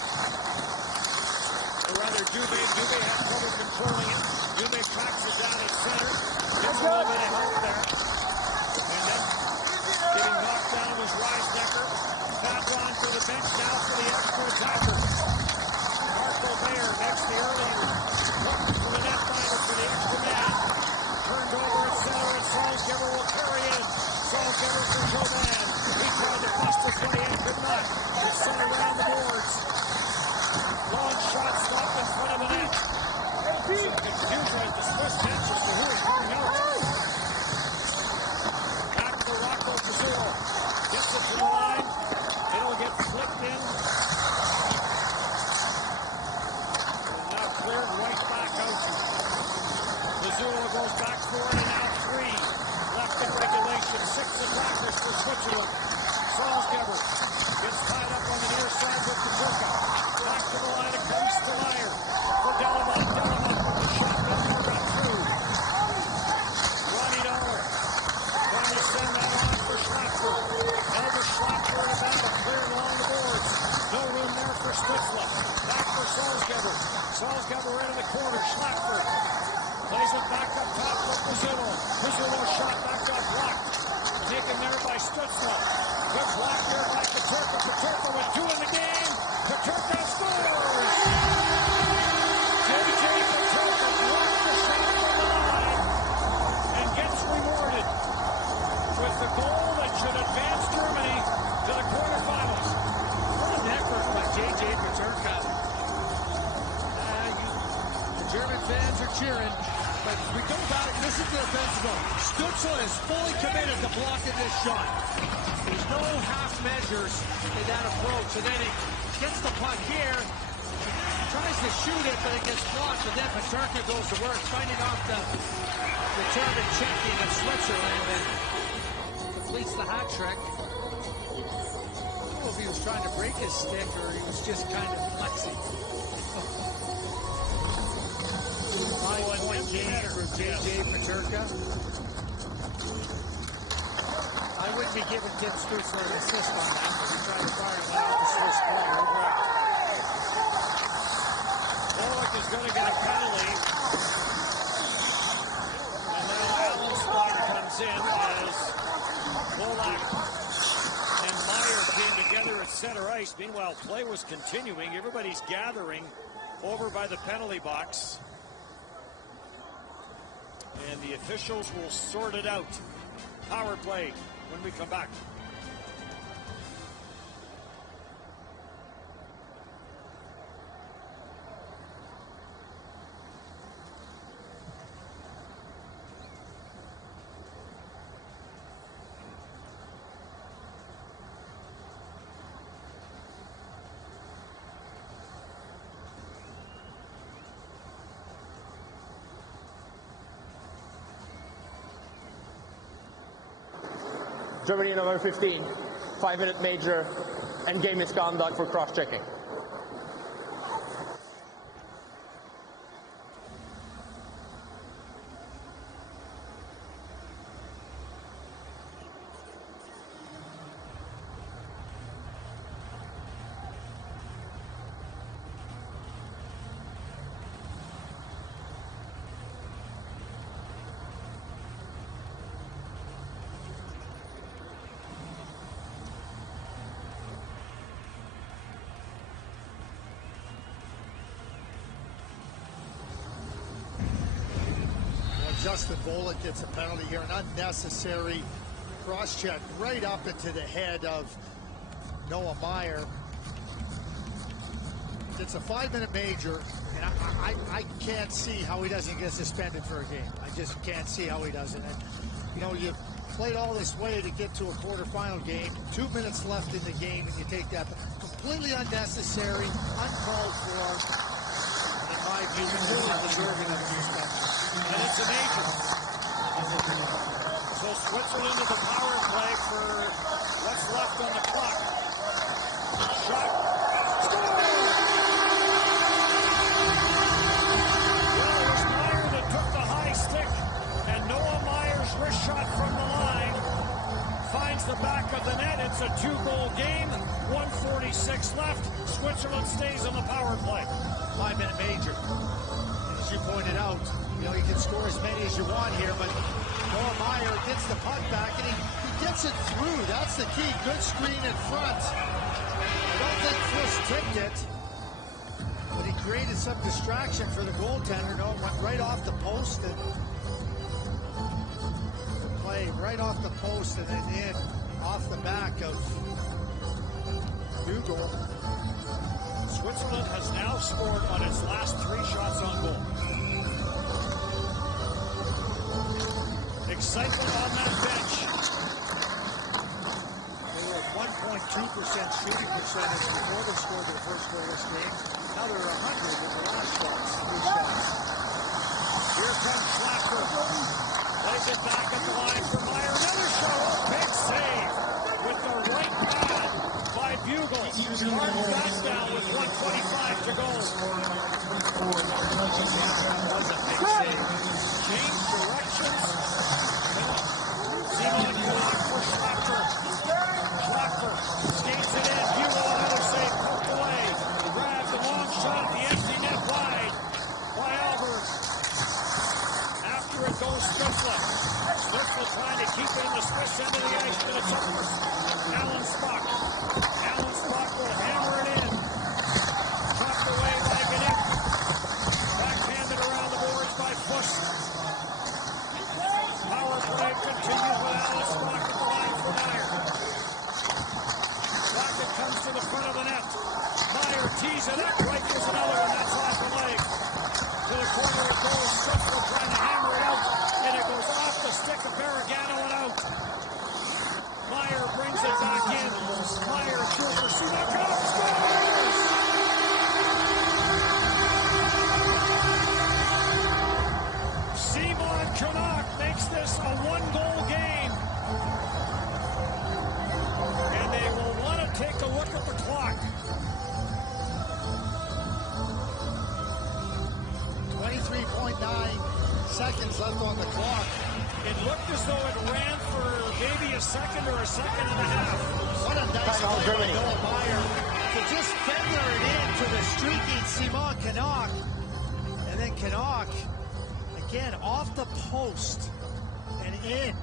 Or rather, Dubé. Dubé had trouble controlling it. Dubé tracks it down at center. Gets a little bit of help there. And then getting knocked down was Riesdecker. Back on for the bench now for the extra attacker. Marco Bayer makes the early look for the net final for the extra man. Turned over at center, and Salzgeber will carry in. Salzgeber for Jovan. He tried to bust the 20 and could not. It's sent around the boards. Long shot stop in front of the net. Some confusion at the Swiss bench as to who is coming out. Back to Rocco Pizzurro. Gets it to the line. It'll get flipped in. And now cleared right back out. Pizzurro goes back for it, and now 3. Left in regulation. 6 attackers for Switzerland. Salzgeber gets tied up on the near side with Peterka. Back to the line, it comes to Meyer. For Delamont. Delamont with the shot down there, got through. Ronnie Dollar trying to send that on for Schlaffer. Elvis Schlaffer in the back, cleared along the boards. No room there for Stützle. Back for Salzgeber. Salzgeber right in the corner. Schlaffer plays it back up top for Pizzurro. Pizzurro shot back got blocked. Taken there by Stützle. Good block there by Peterka. Peterka with 2 in the game. Peterka scores! J.J. Peterka blocks the shot from the line and gets rewarded with the goal that should advance Germany to the quarterfinals. What an effort by J.J. Peterka. The German fans are cheering. But we go back, listen to the defensive zone. Stützle is fully committed to blocking this shot. There's no half measures in that approach. And then he gets the puck here, tries to shoot it, but it gets blocked. And then Peterka goes to work, finding off the German checking of Switzerland and completes the hat trick. I don't know if he was trying to break his stick or he was just kind of flexing. 5-point game for J.J. Peterka. I wouldn't be giving Tim Stützle an assist on that, but he tried to fire it out the Swiss player. Bullock is going to get a penalty. And now Alan Slaughter comes in as Bullock and Meyer came together at center ice. Meanwhile, play was continuing. Everybody's gathering over by the penalty box. And the officials will sort it out. Power play when we come back. Germany number 15, 5-minute major and game misconduct for cross-checking. Justin Bullock gets a penalty here, an unnecessary cross-check right up into the head of Noah Meyer. It's a 5-minute major, and I can't see how he doesn't get suspended for a game. I just can't see how he doesn't. And, you know, you played all this way to get to a quarterfinal game, 2 minutes left in the game, and you take that. Completely unnecessary, uncalled for, and in my view, really deserving of the suspension. And it's a major. So Switzerland is the power play for what's left on the clock. Shot. Well, it was Meyer that took the high stick, and Noah Meyer's wrist shot from the line finds the back of Switzerland stays on the power play. 5-minute major. As you pointed out, you can score as many as you want here, but Noah Meyer gets the puck back, and he gets it through. That's the key. Good screen in front. I don't think Fliss tipped it, but he created some distraction for the goaltender. No, it went right off the post, and play right off the post, and then in off the back of Bugle. Switzerland has now scored on its last 3 shots on goal. Excitement on that bench. They were at 1.2% shooting percentage before they scored their first goal this game. Now they're 100 in the last shots. Here comes Schlaffer. Lays it back at the line for Meyer. Another shot. Oh, big save with the right pad by Bugle. Martin back down with 1:25 to go. That was a big save. Change directions. Simon Clark for Schlaffer. Schlaffer skates it in. Bugle another save. Poked away. Grabs a long shot at the empty net wide by Albert. After it goes Switzerland. Switzerland trying to keep it in the Swiss end of the ice, but it's over. Alan Spock. Alan Spock will hammer it in. Chopped away by Gannett. Backhanded around the boards by Bush. Power play continues with Alan Spock at the line for Meyer. Rocket comes to the front of the net. Meyer tees it up. Right goes another one. That's off the leg. To the corner it goes. Switzerland trying to hammer it out. And it goes off the stick of Barragano and out. Meyer brings it back in. Meyer through for Simon Canuck scores! Simon Canuck makes this a 1-goal game. And they will want to take a look at the clock. 23.9 seconds left on the clock. It looked as though it ran for maybe a second or a second and a half. What a nice play by Noah Meyer to just feather it into the streaking Simon Canuck. And then Canuck, again, off the post and in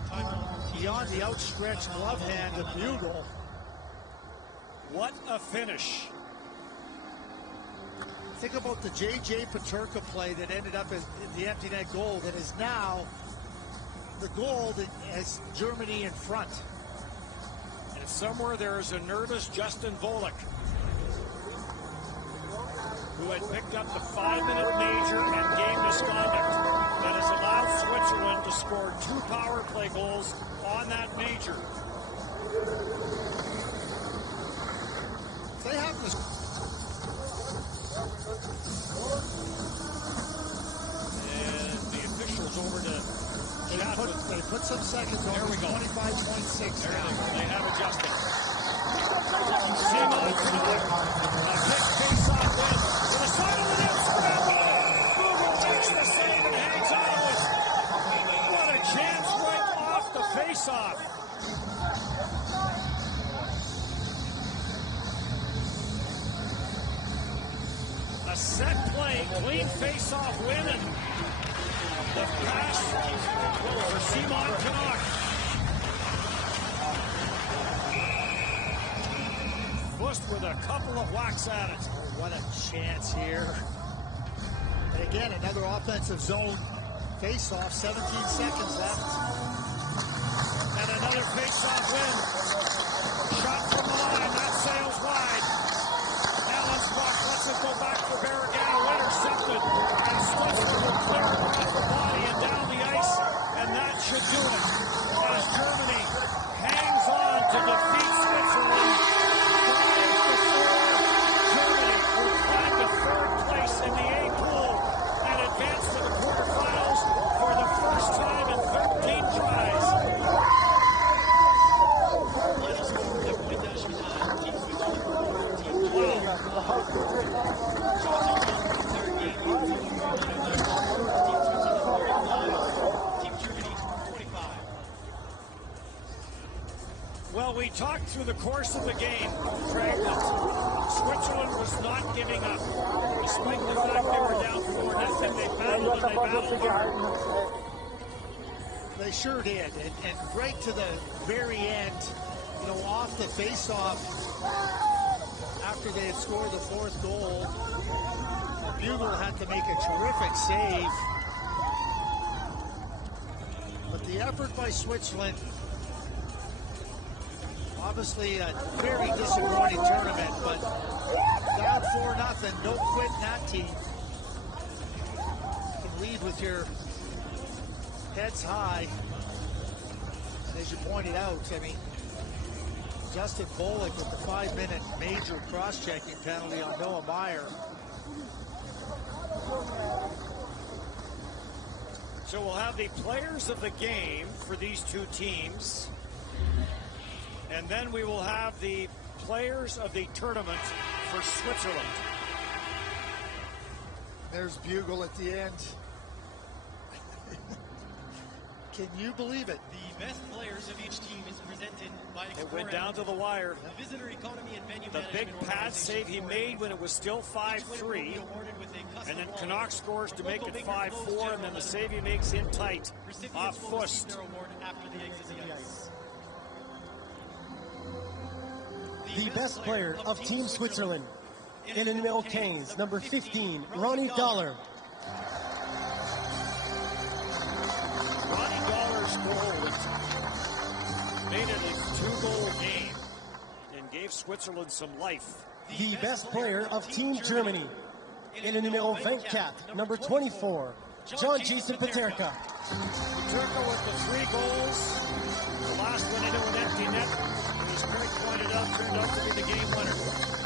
beyond the outstretched glove hand of Bugle. What a finish. Think about the J.J. Peterka play that ended up as the empty net goal that is now the goal that has Germany in front. And somewhere there is a nervous Justin Volek, who had picked up the 5-minute major and game misconduct that has allowed Switzerland to score 2 power play goals on that major. They have this. And the officials over to chat with. They put some seconds on. There we go. 25.6. There they have adjusted. Simon Canuck, a big face-off win to the side of the net. Scramble. Google makes the save and hangs on with. What a chance right off the face-off. A set play, clean face-off win, and the pass for Simon Canuck. Bush with a couple of whacks at it. Oh, what a chance here. And again, another offensive zone face-off, 17 seconds left. And another face-off win. Shot from the line, that sails wide. Alan Spock lets it go back for Barragano, intercepted. And Switzerland will clear it off the body and down the ice. And that should do it. As Germany hangs on to defeat Switzerland 5-4. Germany will climb to 3rd place in the A pool and advance to the quarterfinals for the first time in 13 tries. Well, we talked through the course of the game, Craig, that Switzerland was giving up. Despite the fact they were down 4-0, they battled and they battled hard. They sure did, and right to the very end, you know, off the face-off, after they had scored the fourth goal, Bugle had to make a terrific save. But the effort by Switzerland, obviously a very disappointing tournament, but down 4-0, no quit in that team. You can lead with your heads high. And as you pointed out, I mean, Justin Bullock with the 5-minute major cross-checking penalty on Noah Meyer. So we'll have the players of the game for these two teams. And then we will have the players of the tournament for Switzerland. There's Bugle at the end. Can you believe it? The best players of each team is presented by It went down to the wire. the Visitor Economy and Venue The big Management pad Organization save he made when it was still 5-3. And then Canuck scores to make it 5-4, and then the save he makes in tight off Fust. The best player of Team Switzerland, in the numéro 15, number 15, Ronnie Dollar. Ronnie Dollar's goal made it a 2-goal game and gave Switzerland some life. The best player of Team Germany, in the numéro 24, number 24, John Jason Paterka. Paterka with the 3 goals. The last one into an empty net. And as Craig pointed out, turned out to be the game winner.